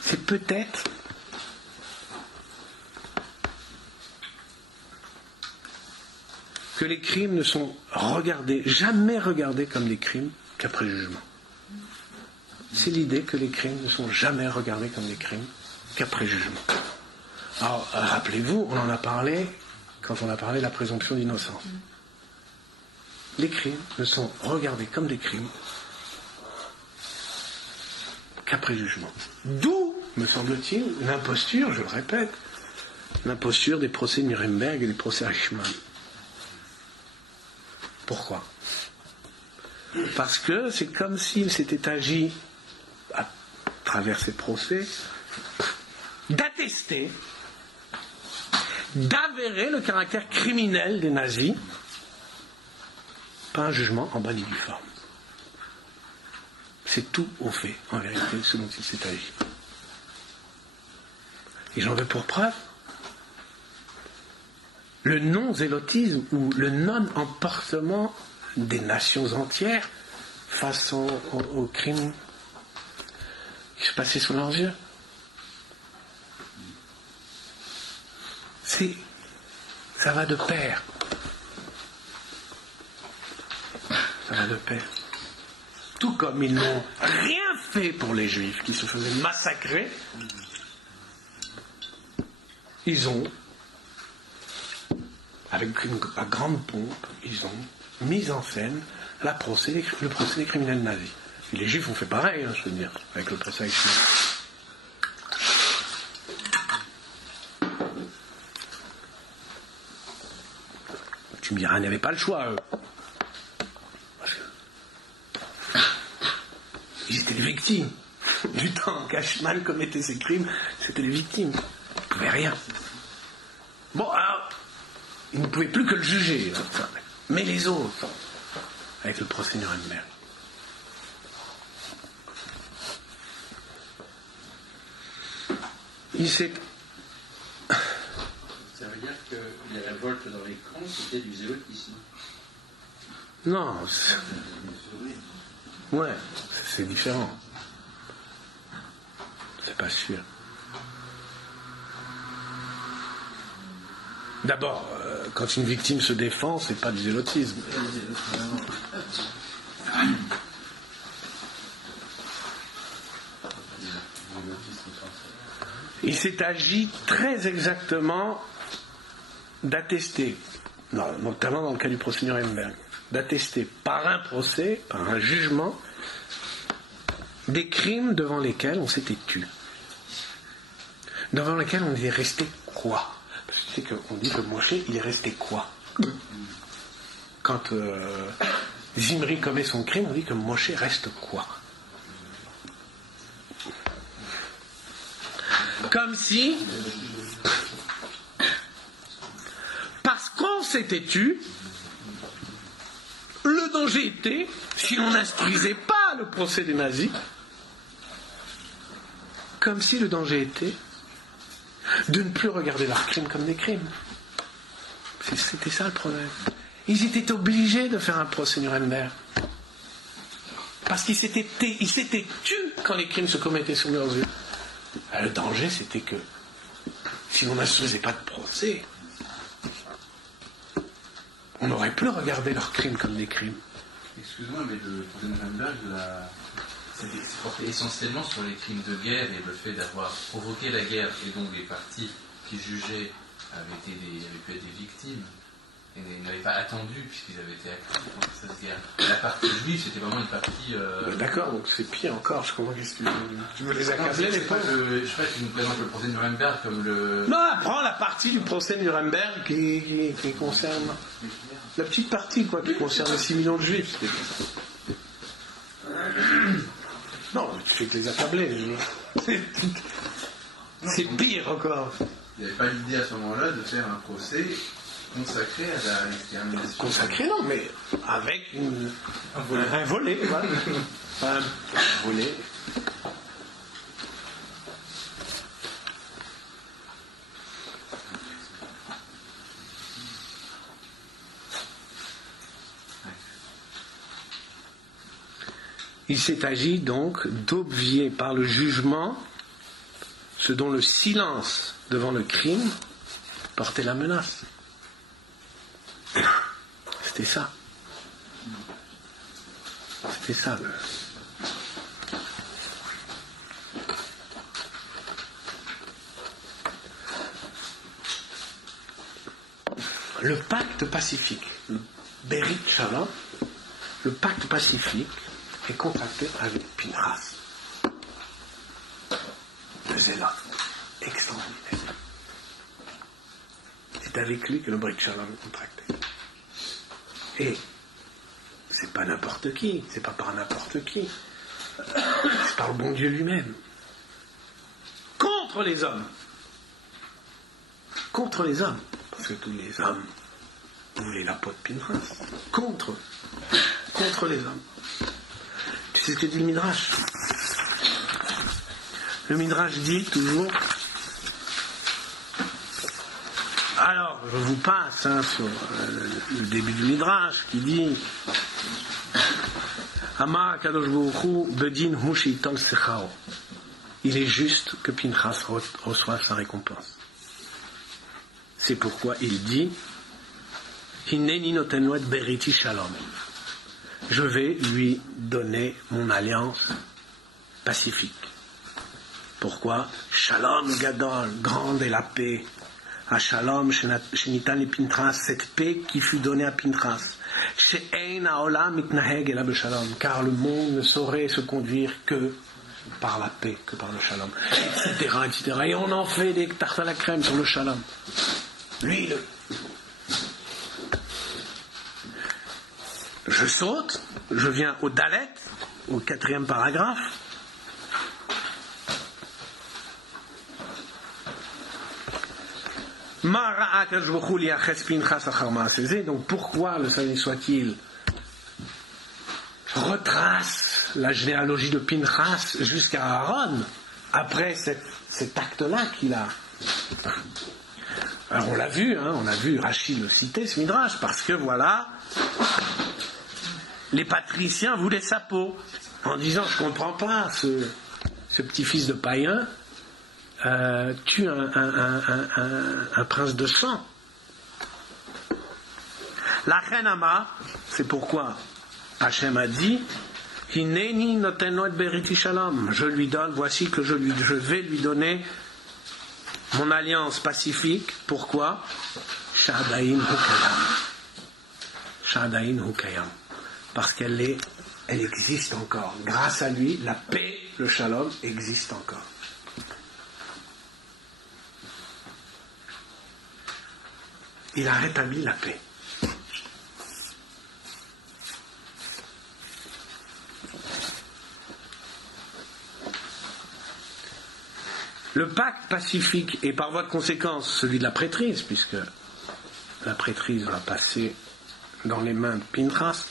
C'est peut-être que les crimes ne sont jamais regardés comme des crimes qu'après jugement. C'est l'idée que les crimes ne sont jamais regardés comme des crimes qu'après jugement. Alors, rappelez-vous, on en a parlé quand on a parlé de la présomption d'innocence. Les crimes ne sont regardés comme des crimes qu'après jugement. D'où, me semble-t-il, l'imposture, je le répète, l'imposture des procès Nuremberg et des procès Eichmann. Pourquoi? Parce que c'est comme s'il s'était agi, à travers ces procès, d'attester, d'avérer le caractère criminel des nazis par un jugement en bonne et due forme. C'est tout au fait, en vérité, ce dont il s'est agi. Et j'en veux pour preuve le non-zélotisme ou le non-emportement des nations entières face aux crimes qui se passaient sous leurs yeux. Ça va de pair. Ça va de pair. Tout comme ils n'ont rien fait pour les Juifs qui se faisaient massacrer, ils ont, avec la grande pompe, ils ont mis en scène le procès des criminels nazis. Et les Juifs ont fait pareil, je veux dire, avec le procès Eichmann. Tu me diras, il n'y avait pas le choix, eux. Ils étaient les victimes. Du temps qu'Eichmann commettait ses crimes, c'était les victimes. Ils ne pouvaient rien. Bon, alors, ils ne pouvaient plus que le juger. Mais les autres, avec le procès Nuremberg. contre, c'était du zélotisme. Non. Ouais, c'est différent. C'est pas sûr. D'abord, quand une victime se défend, c'est pas du zélotisme. Il s'est agi très exactement d'attester, notamment dans le cas du procès Nuremberg, d'attester par un procès, par un jugement, des crimes devant lesquels on s'était tu. Devant lesquels on est resté quoi? Parce que tu sais qu'on dit que Moshe, il est resté quoi? Quand Zimri commet son crime, on dit que Moshe reste quoi? Comme si, parce qu'on s'était tu, le danger était, si on n'instruisait pas le procès des nazis, comme si le danger était de ne plus regarder leurs crimes comme des crimes. C'était ça le problème. Ils étaient obligés de faire un procès Nuremberg. Parce qu'ils s'étaient tus quand les crimes se commettaient sous leurs yeux. Le danger, c'était que si on n'instruisait pas de procès, on n'aurait plus regardé leurs crimes comme des crimes. Excuse-moi, mais le procès Nuremberg, c'est porté essentiellement sur les crimes de guerre et le fait d'avoir provoqué la guerre, et donc les parties qui jugeaient avaient pu être des victimes. Et ils n'avaient pas attendu puisqu'ils avaient été actifs dans cette guerre. La partie juive, c'était vraiment une partie... D'accord, donc c'est pire encore. Je comprends qu'est-ce que tu veux les accabler, les pauvres. Je sais pas, tu nous présentes le procès de Nuremberg comme le... Non, prends la partie du procès de Nuremberg qui concerne... La petite partie, quoi, qui concerne les 6 millions de juifs. Non, tu fais que les accabler. C'est pire encore. Il n'y avait pas l'idée à ce moment-là de faire un procès consacré à l'extermination. Consacré, non, mais avec un volet. Voilà. Un volet. Il s'est agi donc d'obvier par le jugement ce dont le silence devant le crime portait la menace. C'était ça. C'était ça. Le pacte pacifique, le Berit Shalom, le pacte pacifique est contracté avec Pinchas, le zélote extraordinaire. C'est avec lui que le Brit Shalom est contracté. Et c'est pas n'importe qui, c'est pas par n'importe qui, c'est par le bon Dieu lui-même. Contre les hommes. Contre les hommes. Parce que tous les hommes voulaient la peau de Pinchas. Contre les hommes. Tu sais ce que dit le Midrash? Le Midrash dit toujours... Alors, je vous passe sur le début du Midrash qui dit Amar Kadosh Baruch Hu bedin hu sheitol sechao. Il est juste que Pinchas reçoive sa récompense. C'est pourquoi il dit Hineni noten lo et beriti shalom. Je vais lui donner mon alliance pacifique. Pourquoi? Shalom gadol, grande est la paix. À Shalom, Shenitan et Pinchas, cette paix qui fut donnée à Pinchas. She'ein ha'olam mitnaheg ela b'shalom, car le monde ne saurait se conduire que par la paix, que par le Shalom, etc., etc. Et on en fait des tartes à la crème sur le Shalom. Lui, je saute, je viens au Dalet, au 4e paragraphe. Donc pourquoi le Saint soit-il retrace la généalogie de Pinchas jusqu'à Aaron après cet acte-là qu'il a? Alors on l'a vu, Rachid le citait, ce Midrash, parce que voilà, les patriciens voulaient sa peau, en disant, je ne comprends pas, ce petit-fils de païen tue un prince de sang. La Renama, c'est pourquoi Hachem a dit, Hineni noten et beriti shalom. Je lui donne, voici que je vais lui donner mon alliance pacifique. Pourquoi? Sha'adain hukayam. Sha'adain hukayam. Parce qu'elle existe encore. Grâce à lui, la paix, le shalom, existe encore. Il a rétabli la paix. Le pacte pacifique et par voie de conséquence celui de la prêtrise, puisque la prêtrise va passer dans les mains de Pinchas,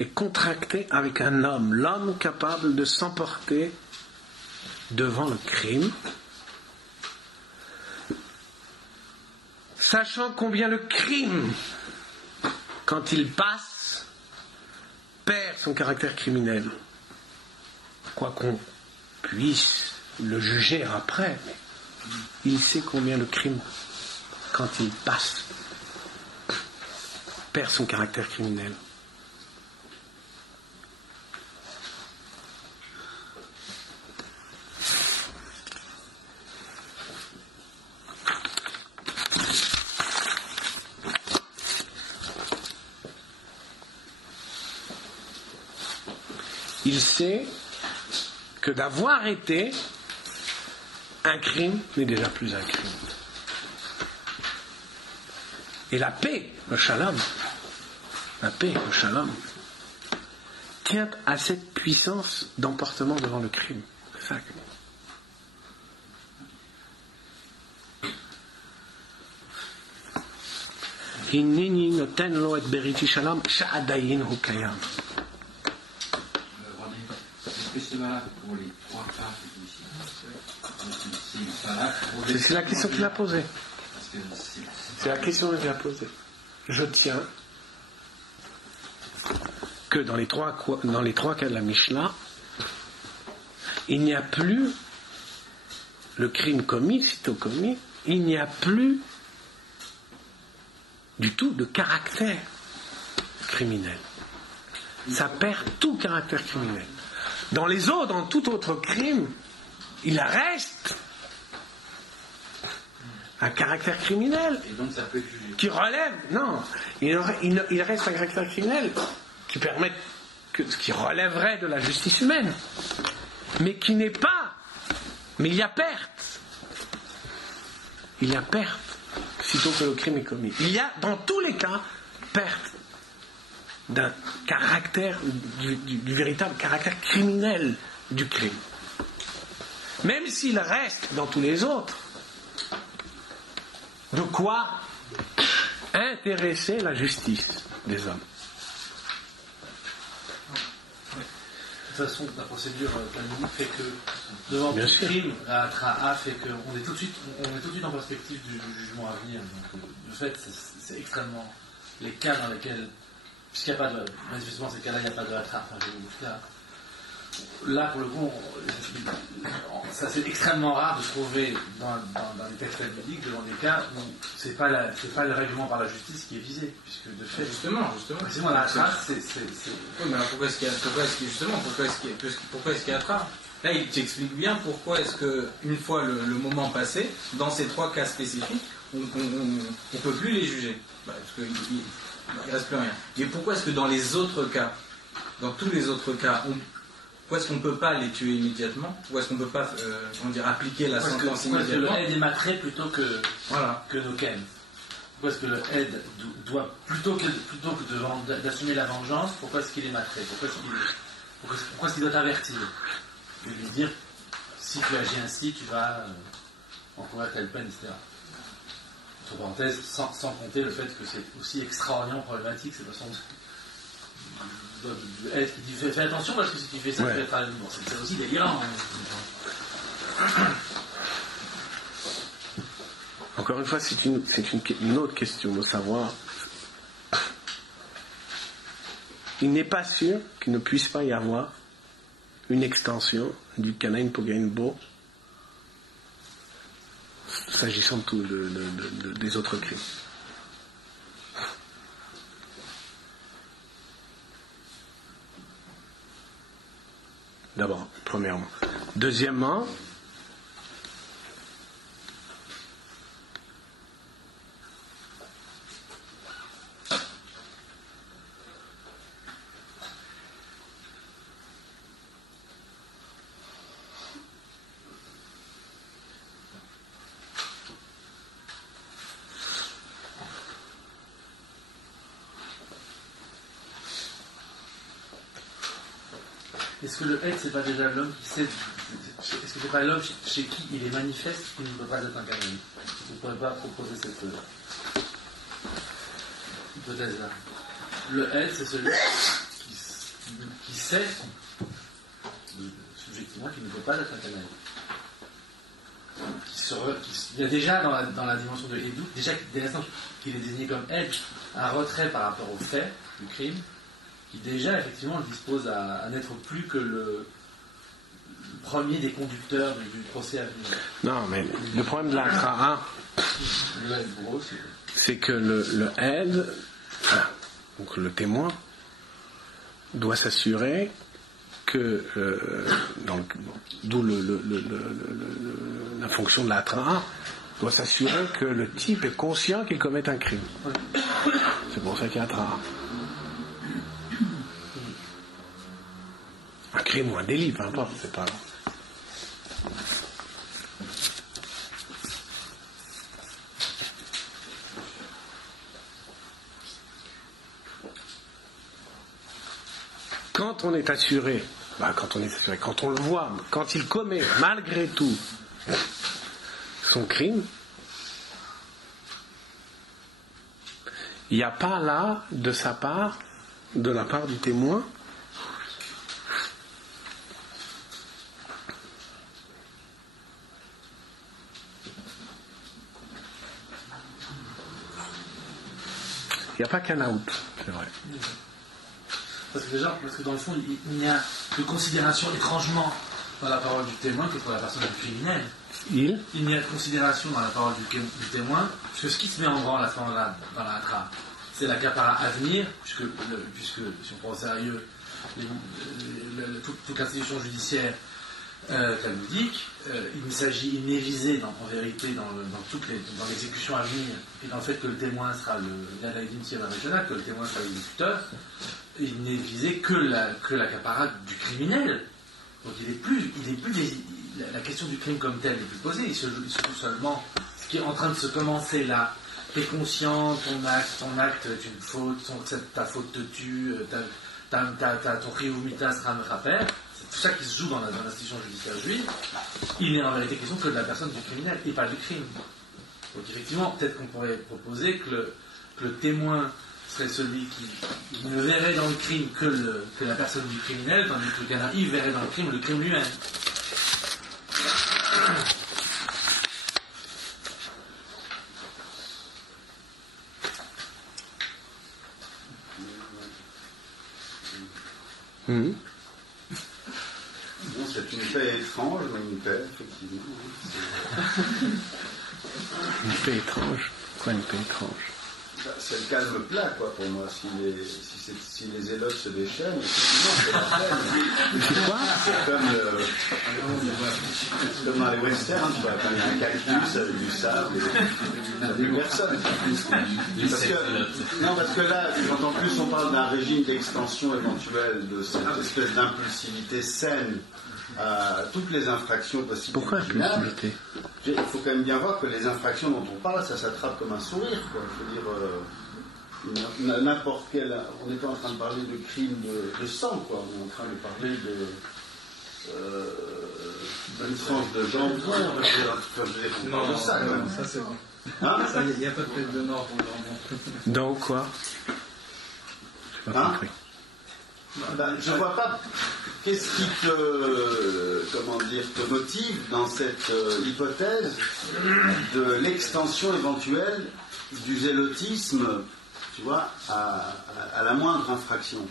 est contracté avec un homme, l'homme capable de s'emporter devant le crime, sachant combien le crime, quand il passe, perd son caractère criminel. Quoi qu'on puisse le juger après, mais il sait combien le crime, quand il passe, perd son caractère criminel. Il sait que d'avoir été un crime n'est déjà plus un crime. Et la paix, le shalom, tient à cette puissance d'emportement devant le crime. C'est ça. Hineni noten lo et beriti shalom sha'adayin hukayam. Est-ce que c'est valable pour les trois cas? C'est la question qu'il a posée. C'est la question qu'il a posée. Je tiens que dans les trois cas de la Mishnah, il n'y a plus le crime commis, sitôt commis, il n'y a plus du tout de caractère criminel. Ça perd tout caractère criminel. Dans tout autre crime, il reste un caractère criminel qui relève, il reste un caractère criminel qui relèverait de la justice humaine, mais qui n'est pas, mais il y a perte sitôt que le crime est commis. Il y a dans tous les cas perte d'un caractère, du véritable caractère criminel du crime. Même s'il reste dans tous les autres de quoi intéresser la justice des hommes. De toute façon, la procédure canonique fait que devant tout crime, la Tra'a fait qu'on est tout de suite en perspective du jugement à venir. Donc, de fait, c'est extrêmement les cas dans lesquels, puisqu'il n'y a pas de, manifestement ces cas-là, il n'y a pas de Tra'a. Là, pour le coup, ça c'est extrêmement rare de trouver dans les textes talmudiques devant des cas où c'est pas le règlement par la justice qui est visé, puisque de fait justement la trace, c'est. Oui, mais alors pourquoi est-ce qu'il y a trace? Là, il t'explique bien pourquoi est-ce que une fois le moment passé, dans ces trois cas spécifiques, on ne peut plus les juger, parce qu'il ne reste plus rien. Et pourquoi est-ce que dans les autres cas, dans tous les autres cas, pourquoi est-ce qu'on ne peut pas les tuer immédiatement? Pourquoi est-ce qu'on ne peut pas appliquer la sentence immédiatement? Pourquoi est-ce que le aide est matré plutôt que nos ken? Pourquoi est-ce que le aide doit, plutôt que d'assumer la vengeance, pourquoi est-ce qu'il est matré? Pourquoi est-ce qu'il doit avertir? Et lui dire, si tu agis ainsi, tu vas encourir telle peine, etc. Entre parenthèses, sans compter le fait que c'est aussi extraordinairement problématique, cette façon de être qui dit fais attention parce que si tu fais ça, tu vas être à la bon, c'est aussi délirant. Encore une fois, c'est une autre question de savoir. Il n'est pas sûr qu'il ne puisse pas y avoir une extension du Kanaïn Pogaïn Bo s'agissant des autres crimes. D'abord, premièrement. Deuxièmement, est-ce que le être, c'est pas déjà l'homme qui sait. Est-ce que c'est pas l'homme chez qui il est manifeste qu'il ne peut pas être un canoniste? Vous ne pourrez pas proposer cette hypothèse-là. Le être, c'est celui qui sait subjectivement qu'il ne peut pas être un canoniste. Il y a déjà dans la dimension de Edou, déjà dès l'instant qu'il est désigné comme être, un retrait par rapport au fait du crime, qui déjà effectivement dispose à n'être plus que le premier des conducteurs du procès à venir. Non, mais le problème de l'Akra, c'est que le aide, donc le témoin, doit s'assurer que, d'où la fonction de l'Akra, doit s'assurer que le type est conscient qu'il commet un crime. C'est pour ça qu'il y a Akra. Un crime ou un délit, peu importe, c'est pas. Quand on est assuré, quand on le voit, quand il commet malgré tout son crime, il n'y a pas là, de la part du témoin, il n'y a pas qu'un out, c'est vrai. Parce que dans le fond, il n'y a de considération étrangement dans la parole du témoin que pour la personne du criminel. Il n'y a de considération dans la parole du témoin que ce qui se met en branle à ce moment-là dans la trame, c'est l'accaparat à venir, puisque si on prend au sérieux toute l'institution judiciaire talmudique, il n'est visé en vérité dans l'exécution à venir et dans le fait que le témoin sera que le témoin sera l'exécuteur, il n'est visé que l'accaparat du criminel. Donc la question du crime comme tel n'est plus posée, il se joue seulement ce qui est en train de se commencer là. T'es conscient, ton acte est une faute, ta faute te tue, ton riumita sera me rappelle. C'est tout ça qui se joue dans l'institution judiciaire juive. Il n'est en vérité question que de la personne du criminel et pas du crime. Donc effectivement, peut-être qu'on pourrait proposer que le témoin serait celui qui ne verrait dans le crime que la personne du criminel, tandis que le Canaï verrait dans le crime lui-même. Bon, c'est une paix étrange, mais une paix, effectivement. Une paix étrange? Quoi, une paix étrange? C'est le calme plat, quoi, pour moi. Si les éloges se déchaînent, effectivement, c'est la peine. C'est quoi? C'est comme dans les westerns, quoi. Quand il y a un cactus avec du sable, ça fait personne. Parce que là, quand en plus on parle d'un régime d'extension éventuelle de cette espèce d'impulsivité saine à toutes les infractions possibles. Pourquoi impulsivité? Il faut quand même bien voir que les infractions dont on parle, ça s'attrape comme un sourire, quoi. Je veux dire, n'importe quel. On n'est pas en train de parler de crimes de sang, quoi. On est en train de parler d'une tranche de jambon. On parle de ça, quand même. Ça, c'est bon. Il n'y a pas de peine de mort pour le jambon. Donc quoi? J'ai pas compris. Je ne vois pas qu'est-ce qui te motive dans cette hypothèse de l'extension éventuelle du zélotisme, tu vois, à la moindre infraction.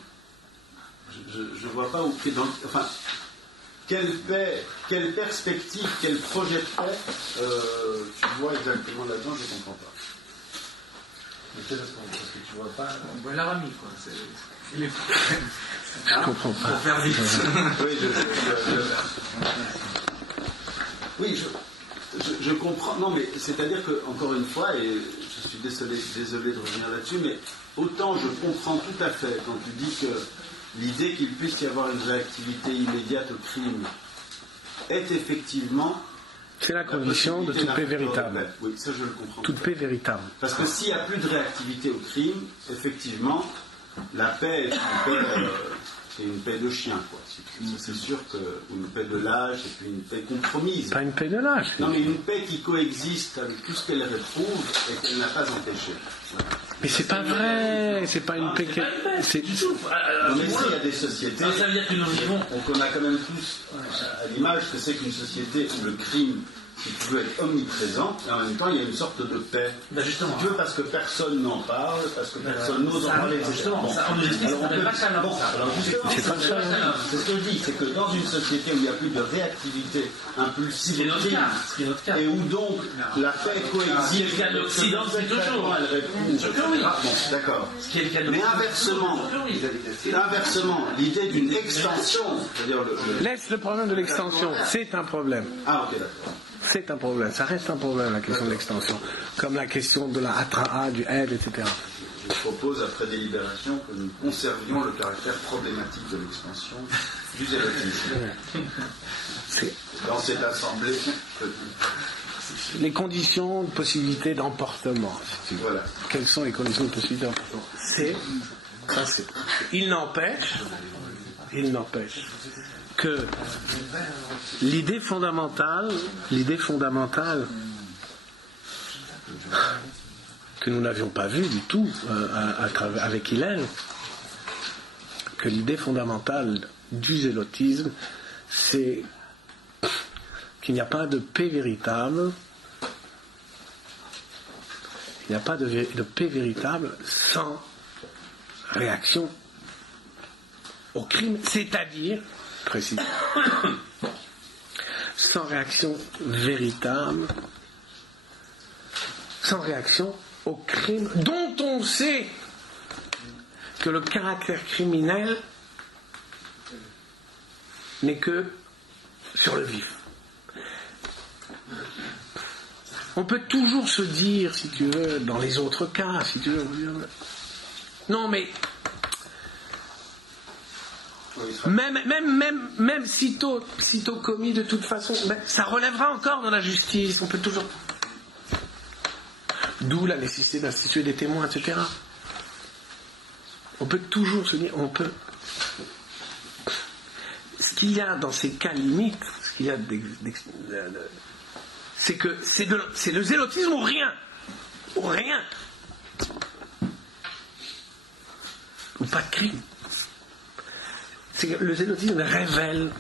Je ne vois pas où. Enfin, quelle perspective, quel projet de paix tu vois exactement là-dedans, je ne comprends pas. Mais c'est parce que tu vois pas. On voit l'Aramie, quoi. Je comprends pas. Pour faire vite. Oui, je comprends. Non, mais c'est-à-dire que, encore une fois, et je suis désolé de revenir là-dessus, mais autant je comprends tout à fait quand tu dis que l'idée qu'il puisse y avoir une réactivité immédiate au crime est effectivement... C'est la condition de toute paix véritable. Oui, ça je le comprends. Toute paix véritable. Parce que s'il n'y a plus de réactivité au crime, effectivement, la paix c'est une paix de chien, quoi. C'est sûr que une paix de lâche et puis une paix compromise. Pas une paix de lâche. Non, mais une paix qui coexiste avec tout ce qu'elle réprouve et qu'elle n'a pas empêché. Voilà. Mais c'est pas vrai, c'est pas une paix qui... C'est du tout. Non, mais si, il y a des sociétés. Ça veut dire que nous vivons. On a quand même tous à l'image que c'est qu'une société où le crime, si tu veux, être omniprésent, et en même temps il y a une sorte de paix. Ben justement. Si tu veux, parce que personne n'en parle, parce que personne n'ose en parler. Justement, ça, on nous explique que ça s'appelle pas Shalom. Alors justement, c'est pas Shalom. C'est ce que je dis, c'est que dans une société où il n'y a plus de réactivité impulsive, ce qui est notre cas, et où donc la paix coexiste. Ce qui est le cas de l'Occident, c'est toujours. Elle répond. Oui. Bon, d'accord. Ce qui est le cas de Mais inversement, l'idée d'une extension, c'est-à-dire Laisse le problème de l'extension, c'est un problème. Ah, ok, d'accord. C'est un problème, ça reste un problème, la question de l'extension. Comme la question de la atra'a, du aide, etc. Je propose, après délibération, que nous conservions le caractère problématique de l'extension du zélotisme. Dans cette assemblée, les conditions de possibilité d'emportement. Si tu veux. Voilà. Quelles sont les conditions de possibilité d'emportement? Il n'empêche que l'idée fondamentale que nous n'avions pas vue du tout avec Hillel, que l'idée fondamentale du zélotisme, c'est qu'il n'y a pas de paix véritable, de paix véritable sans réaction au crime, c'est-à-dire, précisément, sans réaction véritable, sans réaction au crime dont on sait que le caractère criminel n'est que sur le vif. On peut toujours se dire, si tu veux, dans les autres cas, si tu veux, non mais même sitôt commis de toute façon, ça relèvera encore dans la justice. On peut toujours. D'où la nécessité d'instituer des témoins, etc. On peut toujours se dire, ce qu'il y a dans ces cas limites, ce qu'il y a c'est que c'est le zélotisme ou rien. Ou rien. Ou pas de crime. C'est que le zélotisme révèle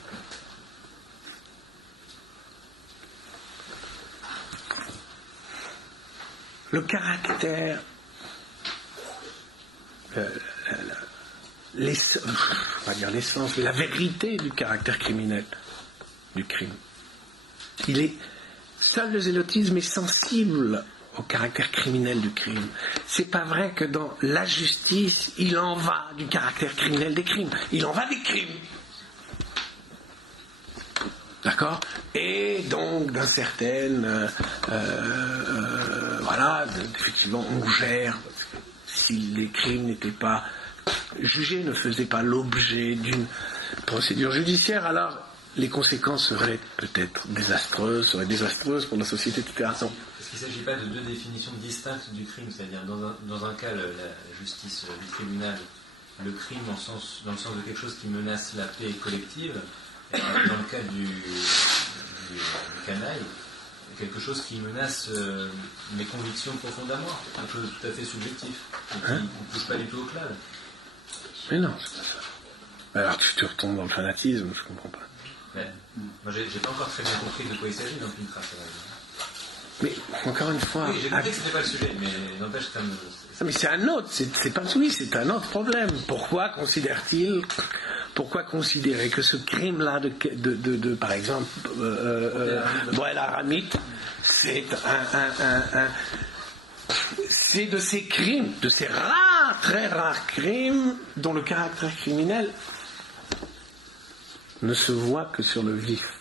le caractère, on va dire l'essence, mais la vérité du caractère criminel du crime. Seul le zélotisme est sensible au caractère criminel du crime. C'est pas vrai que dans la justice, il en va du caractère criminel des crimes. Il en va des crimes. D'accord ? Et donc, d'un certain... voilà, effectivement, on gère. Si les crimes n'étaient pas jugés, ne faisaient pas l'objet d'une procédure judiciaire, alors les conséquences seraient peut-être désastreuses pour la société, etc. Est-ce qu'il ne s'agit pas de deux définitions distinctes du crime? C'est-à-dire, dans un cas, la justice du tribunal, le crime dans le sens de quelque chose qui menace la paix collective, et dans le cas du canaille, quelque chose qui menace mes convictions profondément, quelque chose de tout à fait subjectif, et qui ne touche pas du tout au clave. Mais non, c'est pas ça. Alors tu retombes dans le fanatisme, je comprends pas. Ouais. Moi, j'ai pas encore très bien compris de quoi il s'agit dans Pinchas. Mais encore une fois. Oui, j'ai compris que c'était pas le sujet, mais n'empêche que mais c'est un autre, c'est pas celui, c'est un autre problème. Pourquoi considérer que ce crime-là de par exemple, Boel Aramit, c'est c'est de ces crimes, de ces rares, très rares crimes dont le caractère criminel ne se voit que sur le vif.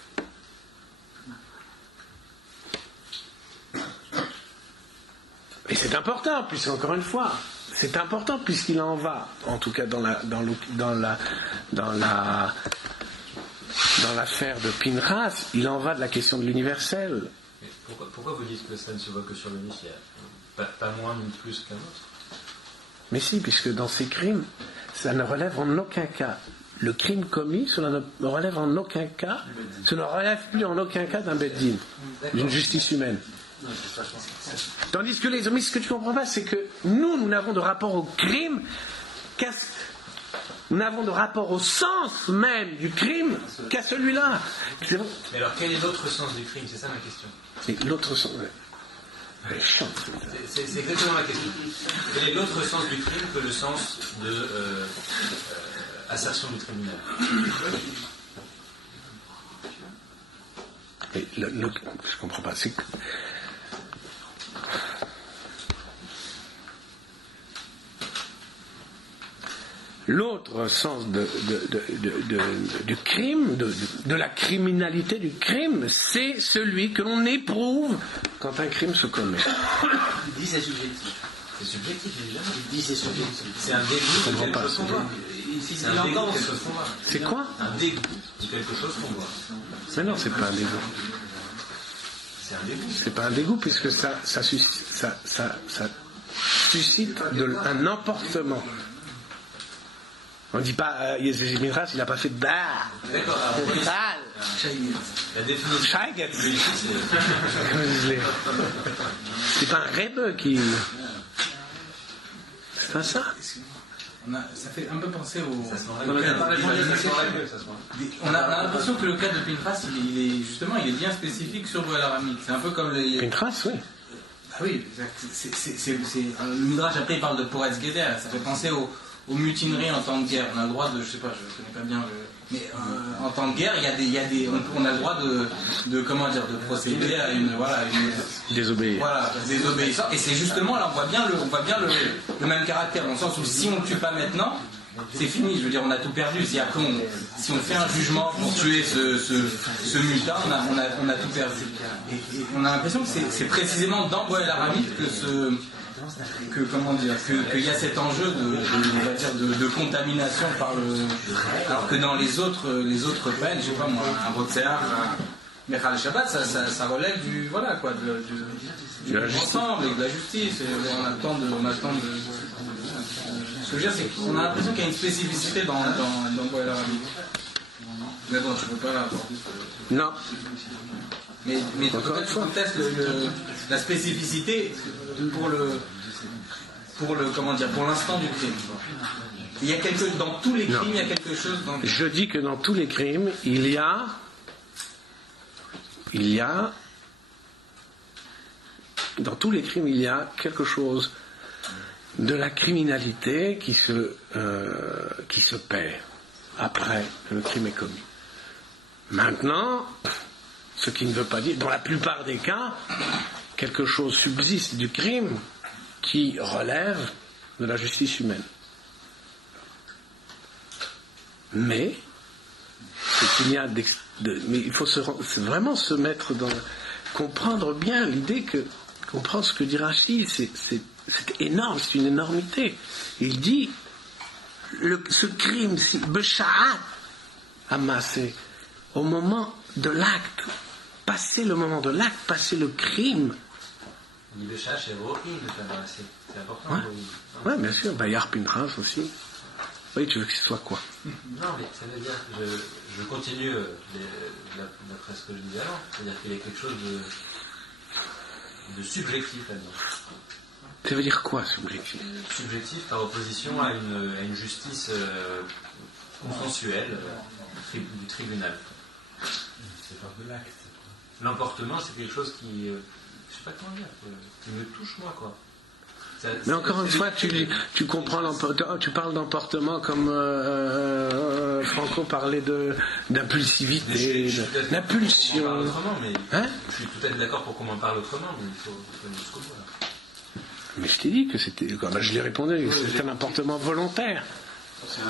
Et c'est important, puisque encore une fois, c'est important puisqu'il en va, en tout cas dans l'affaire de Pinchas, il en va de la question de l'universel. Pourquoi vous dites que ça ne se voit que sur le vif, pas moins ni plus qu'un autre? Mais si, puisque dans ces crimes, ça ne relève en aucun cas. Le crime commis, cela ne relève en aucun cas, cela ne relève plus en aucun cas d'un beddin, d'une justice humaine. Tandis que mais ce que tu ne comprends pas, c'est que nous n'avons de rapport au crime nous n'avons de rapport au sens même du crime qu'à celui-là. Mais alors quel est l'autre sens du crime? C'est ça ma question. C'est l'autre sens. C'est exactement ma question. Quel est l'autre sens du crime que le sens de assertion du tribunal? Mais je comprends pas. C'est que l'autre sens du crime, de la criminalité du crime, c'est celui que l'on éprouve quand un crime se commet. Il dit c'est subjectif. C'est subjectif, évidemment. Il dit c'est subjectif. C'est un dégoût de quelque chose qu'on voit. C'est un dégoût de quelque chose qu'on voit. C'est quoi? Un dégoût de quelque chose qu'on voit. Mais non, c'est pas un dégoût. C'est un dégoût. C'est pas un dégoût puisque ça suscite un emportement. On ne dit pas, Yezéchi Pinchas, il n'a pas fait de bah. D'accord. La définition. C'est pas un rebeu qui. C'est pas ça. Ça fait un peu penser au. On a l'impression que le cas de Pinchas, il est bien spécifique sur Boel Aramit. C'est un peu comme les. Pinchas, oui. Ah oui, le Midrash après il parle de Poretz Geder. Ça fait penser aux mutineries en temps de guerre. On a le droit de, je sais pas, je connais pas bien mais en temps de guerre, on a le droit de comment dire, de procéder à une désobéir. Voilà, désobéissance. Et c'est justement là, on voit bien le même caractère, dans le sens où si on ne tue pas maintenant, c'est fini. Je veux dire, on a tout perdu. Si après si on fait un jugement pour tuer ce mutin, on a tout perdu. Et on a l'impression que c'est précisément dans Boel Aramit qu'il y a cet enjeu de contamination par alors que dans les autres peines, je sais pas moi, un Rotsear, un Mechal Shabbat, ça relève du ensemble et de la justice. Et on attend de ce que je veux dire, c'est qu'on a l'impression qu'il y a une spécificité dans Boel Aramit. Mais bon, tu peux pas l'apporter. Non. Mais peut-être tu contestes la spécificité pour l'instant du crime. Il y a dans tous les crimes, il y a quelque chose. Je dis que dans tous les crimes, il y a dans tous les crimes, il y a quelque chose de la criminalité qui se paie après que le crime est commis. Maintenant, ce qui ne veut pas dire, dans la plupart des cas, quelque chose subsiste du crime qui relève de la justice humaine. Mais il faut vraiment se mettre comprendre bien l'idée comprendre ce que dit Rashi, c'est énorme, c'est une énormité. Il dit ce crime, Besha'at amassé, au moment de l'acte, passer le moment de l'acte, passer le crime. Il dit Besha'at, c'est important. Ouais, bien sûr, Bayar Pinchas aussi. Oui, tu veux que ce soit quoi? Non, mais ça veut dire que je continue d'après ce que je disais avant, c'est-à-dire qu'il y a quelque chose de subjectif là-dedans. Ça veut dire quoi, subjectif? Subjectif par opposition à une justice consensuel du tribunal. C'est pas de l'acte. L'emportement, c'est quelque chose qui, je sais pas comment dire, qui me touche moi, quoi. Mais encore une fois, tu comprends tu parles d'emportement comme Franco parlait d'impulsivité, d'impulsion. Je suis peut-être d'accord pour qu'on en parle autrement, mais il faut aller jusqu'au bout. Mais je t'ai dit que c'était, je lui ai répondu, c'est un emportement volontaire.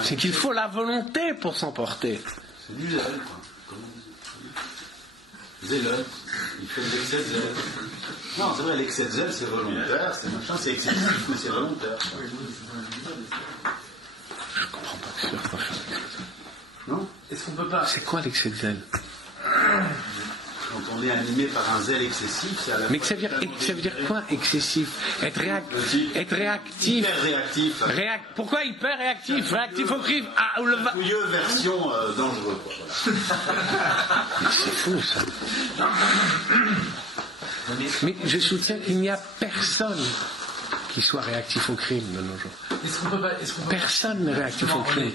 C'est qu'il faut la volonté pour s'emporter. C'est du zèle, quoi. Zéleux. Il fait de l'excès de zèle. Non, c'est vrai, l'excès de zèle, c'est volontaire, c'est machin, c'est excessif, mais c'est volontaire. Je comprends pas que ça. Non ? Est-ce qu'on peut pas... C'est quoi l'excès de zèle ? Quand on est animé par un zèle excessif, c'est à la mais fois... ça veut dire quoi, excessif ? Être réactif. Hyper réactif. Pourquoi hyper réactif ? Réactif au crime. Fouilleux version dangereux, quoi. Voilà. Mais c'est fou, ça. Mais je soutiens qu'il n'y a personne qui soit réactif au crime de nos jours. Personne n'est réactif au crime.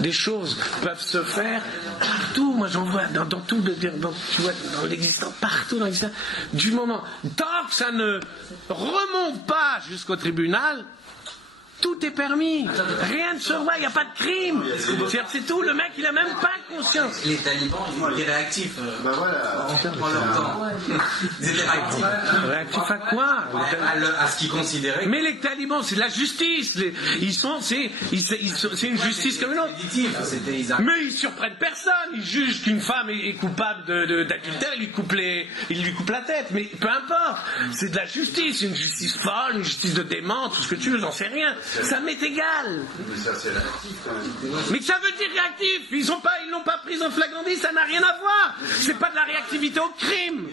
Des choses peuvent se faire partout. Moi, j'en vois dans tout, tu vois, dans l'existant, partout dans l'existant. Du moment, tant que ça ne remonte pas jusqu'au tribunal, tout est permis. Rien ne se voit, il n'y a pas de crime. C'est tout, le mec, il n'a même pas conscience. Les talibans, ils étaient réactifs. Ben voilà. En leur temps. Ils étaient réactifs. Réactifs à quoi ? À ce qu'ils considéraient. Mais les talibans, c'est de la justice. C'est une justice comme une autre. Mais ils surprennent personne. Ils jugent qu'une femme est coupable d'adultère, ils lui coupent la tête. Mais peu importe. C'est de la justice. Une justice folle, une justice de dément, tout ce que tu veux, j'en sais rien. Ça m'est égal. Mais ça, c'est réactif, quand même. Mais ça veut dire réactif. Ils l'ont pas prise en flagrant délit, ça n'a rien à voir. C'est pas de la réactivité au crime.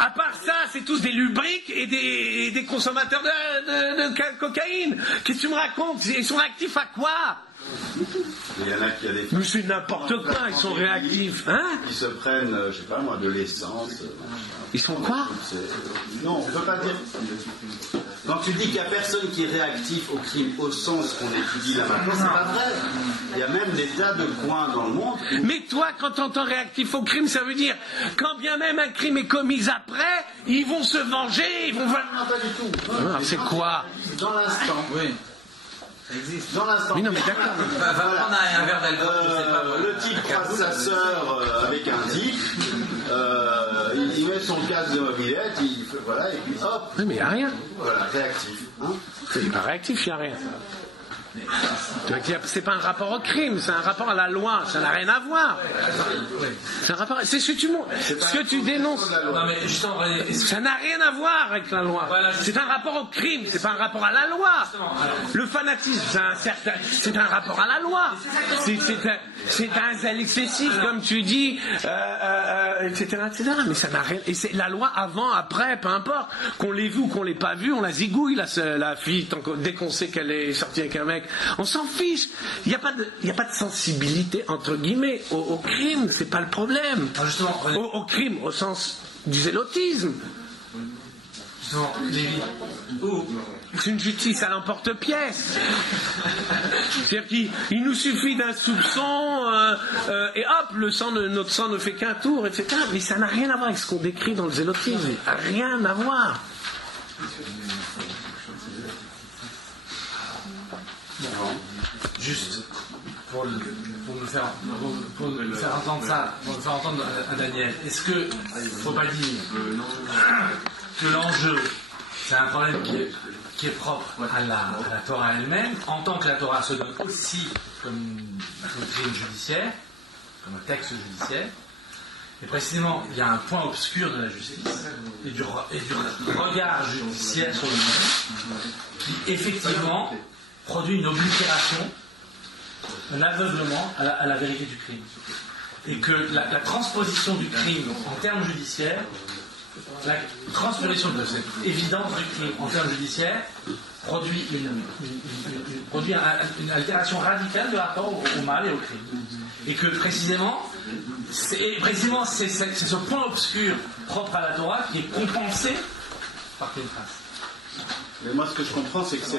À part ça, c'est tous des lubriques et des consommateurs de cocaïne. Qu'est-ce que tu me racontes ? Ils sont réactifs à quoi ? Il y en a qui a des... Mais c'est n'importe quoi, ils sont réactifs. Hein ? Ils se prennent, je sais pas moi, de l'essence. Ils sont quoi ? Non, on ne peut pas dire... Quand tu dis qu'il n'y a personne qui est réactif au crime au sens qu'on étudie là maintenant, c'est pas vrai. Il y a même des tas de coins dans le monde. Mais toi, quand tu entends réactif au crime, ça veut dire quand bien même un crime est commis après, ils vont se venger, ils vont... Non, pas du tout. Ah, c'est quoi ? Dans l'instant. Oui. Ça existe. Dans l'instant. Oui, non, mais d'accord. Va prendre un verre d'alcool, je sais pas. Le type croise sa sœur avec un type, il met son casque de mobilette, il fait, voilà, et puis hop. Oui, mais il n'y a rien. Voilà, réactif. Hein, c'est pas réactif, il n'y a rien. C'est pas un rapport au crime, c'est un rapport à la loi, ça n'a rien à voir. C'est un rapport, c'est ce que tu dénonces. Non, mais justement, ça n'a rien à voir avec la loi. Voilà, c'est un rapport au crime, c'est pas un rapport à la loi. Le fanatisme, c'est un rapport à la loi. C'est un zèle excessif, comme tu dis, etc., etc. Mais ça n'a rien. Et c'est la loi avant, après, peu importe. Qu'on l'ait vu ou qu'on l'ait pas vu, on la zigouille la fille dès qu'on sait qu'elle est sortie avec un mec. On s'en fiche. Il n'y a pas de sensibilité entre guillemets au crime. C'est pas le problème. Au crime au sens du zélotisme. C'est une justice à l'emporte-pièce. C'est-à-dire qu'il nous suffit d'un soupçon et hop, notre sang ne fait qu'un tour, etc. Mais ça n'a rien à voir avec ce qu'on décrit dans le zélotisme. Rien à voir. Juste pour nous faire entendre ça, pour nous faire entendre à Daniel, est-ce que faut pas dire que l'enjeu, c'est un problème qui est propre à la Torah elle-même, en tant que la Torah se donne aussi comme doctrine judiciaire, comme un texte judiciaire, et précisément il y a un point obscur de la justice et du regard judiciaire sur le monde qui effectivement produit une oblitération, un aveuglement à la vérité du crime. Et que la transposition du crime en termes judiciaires, la transposition de cette évidence du crime en termes judiciaires produit une altération radicale du rapport au mal et au crime. Et que précisément, c'est ce point obscur propre à la Torah qui est compensé par Képhas. Mais moi, ce que je comprends, c'est que c'est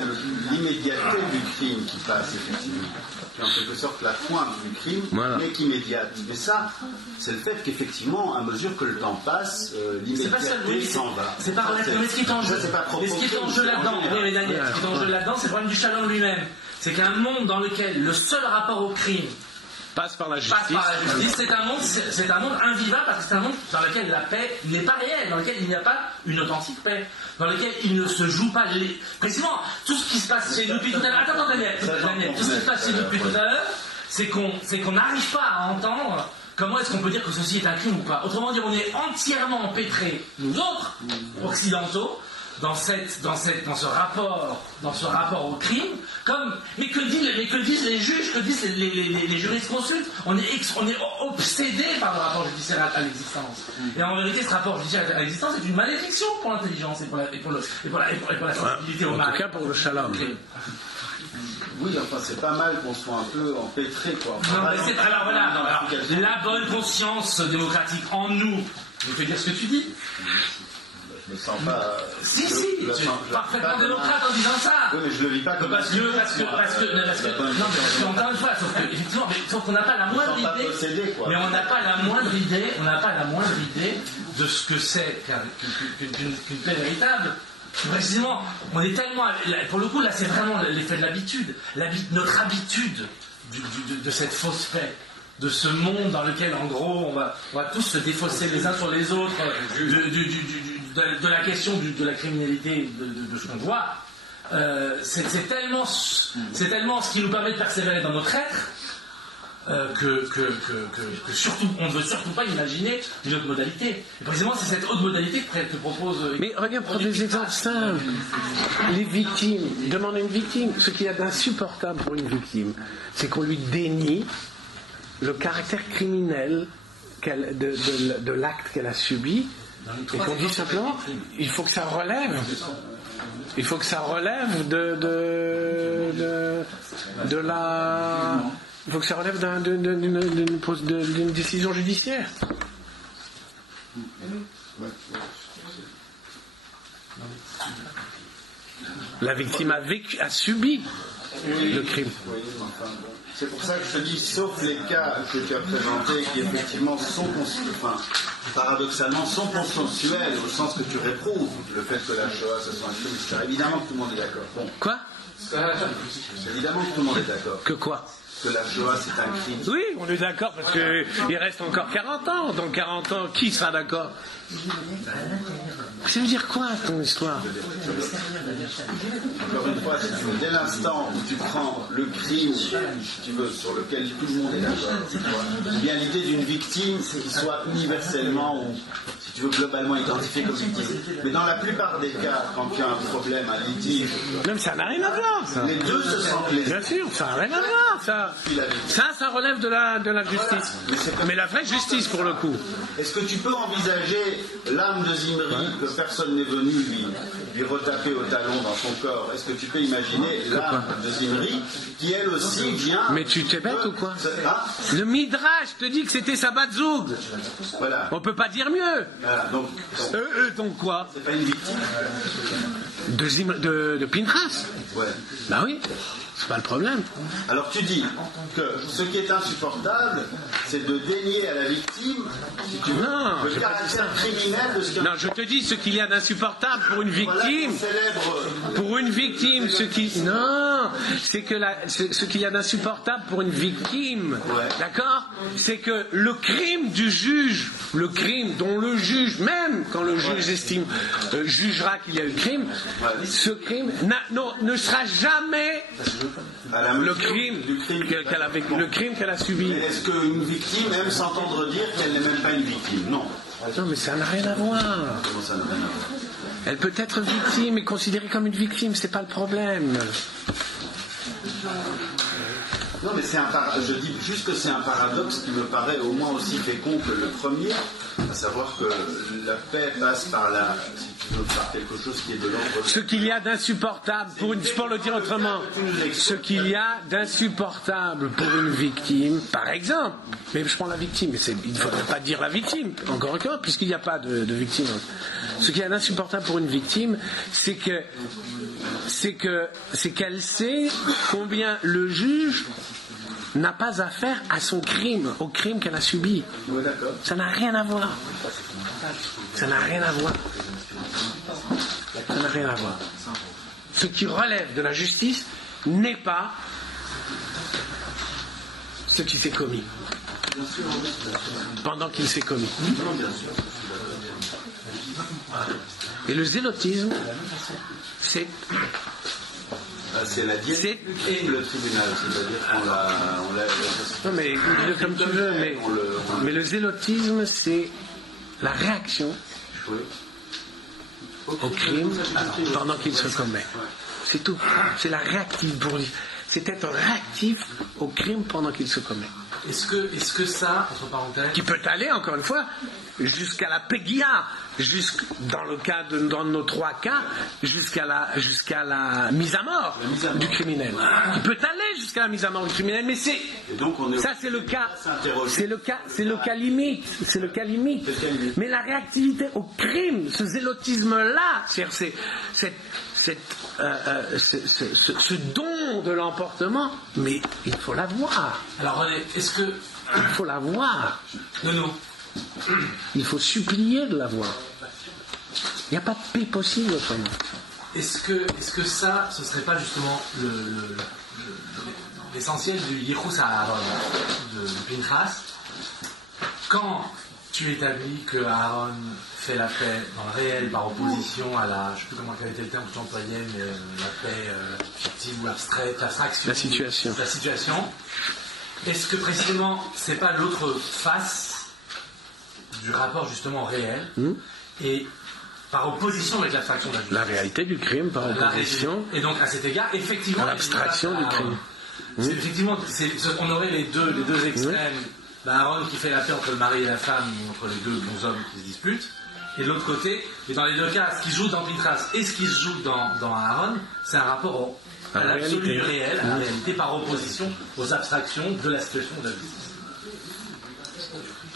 l'immédiateté du crime qui passe, effectivement. Qui est en quelque sorte la pointe du crime, mais qui immédiate. Mais ça, c'est le fait qu'effectivement, à mesure que le temps passe, l'immédiateté s'en va. C'est pas relatif, mais ce qui est en jeu, là-dedans, c'est le problème du shalom lui-même. C'est qu'un monde dans lequel le seul rapport au crime passe par la justice. C'est un monde invivable parce que c'est un monde dans lequel la paix n'est pas réelle, dans lequel il n'y a pas une authentique paix, dans lequel il ne se joue pas précisément tout ce qui se passe chez nous depuis tout à l'heure. Attends, Daniel, tout ce qui se passe chez nous depuis tout à l'heure, c'est qu'on n'arrive pas à entendre comment est-ce qu'on peut dire que ceci est un crime ou pas. Autrement dit, on est entièrement empêtrés, nous autres, occidentaux, dans ce rapport au crime, mais que disent les juges, que disent les jurisconsultes, on est obsédés par le rapport judiciaire à l'existence. Et en vérité, ce rapport judiciaire à l'existence est une malédiction pour l'intelligence et pour la sensibilité au mal. En tout cas pour le shalom. Oui, enfin, c'est pas mal qu'on soit un peu empêtré, quoi. Enfin, la bonne conscience démocratique en nous, je peux dire ce que tu dis. Je me sens pas. Si, tu es parfaitement démocrate en disant ça. Oui, mais je le vis pas comme parce que encore une fois, sauf qu'on n'a pas la moindre idée. Mais on n'a pas la moindre idée de ce que c'est qu'une paix véritable. Précisément, on est tellement. Pour le coup, là, c'est vraiment l'effet de l'habitude. Notre habitude de cette fausse paix. De ce monde dans lequel, en gros, on va tous se défausser les uns sur les autres de la question de la criminalité de ce qu'on voit. C'est tellement ce qui nous permet de persévérer dans notre être que surtout, on ne veut surtout pas imaginer une autre modalité. Et précisément, c'est cette autre modalité que propose. Mais regarde, prends des exemples simples. Les victimes, demande à une victime. Ce qu'il y a d'insupportable pour une victime, c'est qu'on lui dénie le caractère criminel de l'acte qu'elle a subi, et qu'on dit simplement il faut que ça relève d'une décision judiciaire. La victime a subi le crime. C'est pour ça que je te dis, sauf les cas que tu as présentés, qui effectivement paradoxalement sont consensuels, au sens que tu réprouves le fait que la Shoah, ce soit un crime, etc. Évidemment que tout le monde est d'accord. Bon. Quoi ? Évidemment que tout le monde est d'accord. Que quoi ? Que la Shoah, c'est un crime. Oui, on est d'accord, parce qu'il reste encore 40 ans. Dans 40 ans, qui sera d'accord ? Ça veut dire quoi, ton histoire ? Encore une fois, dès l'instant où tu prends le crime, si tu veux, sur lequel tout le monde est d'accord, ou bien l'idée d'une victime qui soit universellement ou, si tu veux, globalement identifiée comme victime. Mais dans la plupart des cas, quand il y a un problème, un litige... Même ça n'a rien à voir, ça. Les deux se sentent lésés. Bien sûr, ça n'a rien à voir, ça. Ça relève de la justice. Voilà. Mais la vraie justice, pour le coup. Est-ce que tu peux envisager l'âme de Zimri, que personne n'est venu lui retaper au talon dans son corps? Est-ce que tu peux imaginer l'âme de Zimri, qui elle aussi vient... Mais tu t'es bête ou quoi? Le Midrash te dit que c'était sa Bat-Zoug. Voilà. On peut pas dire mieux. Voilà, donc quoi? C'est pas une victime. De Pinchas. Ouais. Bah oui. C'est pas le problème. Alors tu dis que ce qui est insupportable, c'est de dénier à la victime, si tu veux, le caractère criminel de ce qu'il y a. Non, je te dis ce qu'il y a d'insupportable pour une victime. Pour une victime, c'est que ce qu'il y a d'insupportable pour une victime, d'accord, c'est que le crime du juge, le crime dont le juge, même quand le juge jugera qu'il y a eu crime, ce crime ne sera jamais le crime qu'elle a subi. Est-ce qu'une victime aime s'entendre dire qu'elle n'est même pas une victime? Non. Non, mais ça n'a rien à voir. Comment ça n'a rien à voir? Elle peut être victime et considérée comme une victime, c'est pas le problème. Non, mais je dis juste que c'est un paradoxe qui me paraît au moins aussi fécond que le premier, à savoir que la paix passe par par quelque chose qui est de l'ordre. Ce qu'il y a d'insupportable, pour le dire autrement, ce qu'il y a d'insupportable pour une victime, par exemple, mais je prends la victime, mais il ne faudrait pas dire la victime, encore une fois, puisqu'il n'y a pas de victime. Ce qui est insupportable pour une victime, c'est qu'elle sait combien le juge n'a pas affaire à son crime, au crime qu'elle a subi. Ça n'a rien à voir. Ça n'a rien à voir. Ça n'a rien à voir. Ce qui relève de la justice n'est pas ce qui s'est commis. Pendant qu'il s'est commis. Et le zélotisme, c'est la diète et le tribunal, c'est-à-dire qu'on l'a. Non, mais comme tu veux, mais le zélotisme, c'est la réaction au crime pendant qu'il se commet. C'est tout. C'est la réactivité. C'est être réactif au crime pendant qu'il se commet. Est-ce que ça, entre parenthèses, qui peut aller, encore une fois, jusqu'à la pégia, dans nos 3 cas, jusqu'à la mise à mort du criminel. Qui peut aller jusqu'à la mise à mort du criminel, mais c'est le cas limite. C'est le cas limite. Mais la réactivité au crime, ce zélotisme-là, c'est ce don de l'emportement, mais il faut l'avoir. Alors René, est-ce que... Il faut l'avoir. Non. Il faut supplier de l'avoir. Il n'y a pas de paix possible autrement. Est-ce que ça, ce serait pas justement l'essentiel du Yichus Aaron de Pinchas, quand tu établis que Aaron fait la paix dans le réel par opposition à la, je ne sais plus comment quel était le terme que tu employais, mais la paix fictive ou abstraite, l'abstraction, la situation. Est-ce que précisément c'est pas l'autre face du rapport justement réel et par opposition avec l'abstraction de la justice, la réalité du crime par opposition, et donc à cet égard effectivement l'abstraction du crime. C'est effectivement, on aurait les deux extrêmes. Aaron qui fait la paix entre le mari et la femme, ou entre les deux bons hommes qui se disputent, et de l'autre côté, et dans les deux cas, ce qui joue dans Pinchas et ce qui se joue dans Aaron, c'est un rapport à l'absolu du réel, à la réalité, par opposition aux abstractions de la situation de la justice.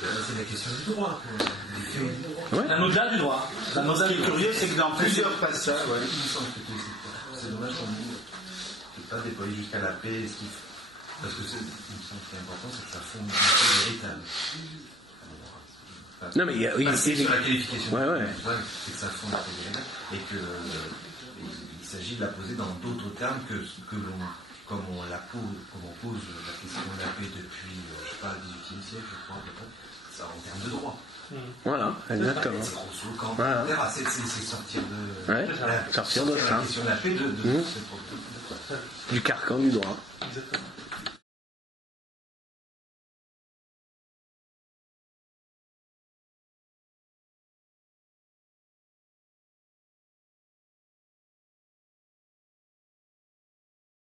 C'est la question du droit. Un au-delà du droit. Ce qui est curieux, c'est que dans plusieurs passages, c'est dommage qu'on ne pas déployer jusqu'à la paix. Parce que ce qui me semble important, c'est que ça fonde une paix véritable. Non, mais il y a sur la qualification c'est que ça fonde la paix véritable et qu'il s'agit de la poser dans d'autres termes comme on pose la question de la paix depuis, je sais pas, le XVIIIe siècle, je crois, ça en termes de droit. Voilà, exactement. Voilà. C'est sortir de sortir de ça. La question de la paix du carcan du droit. Exactement.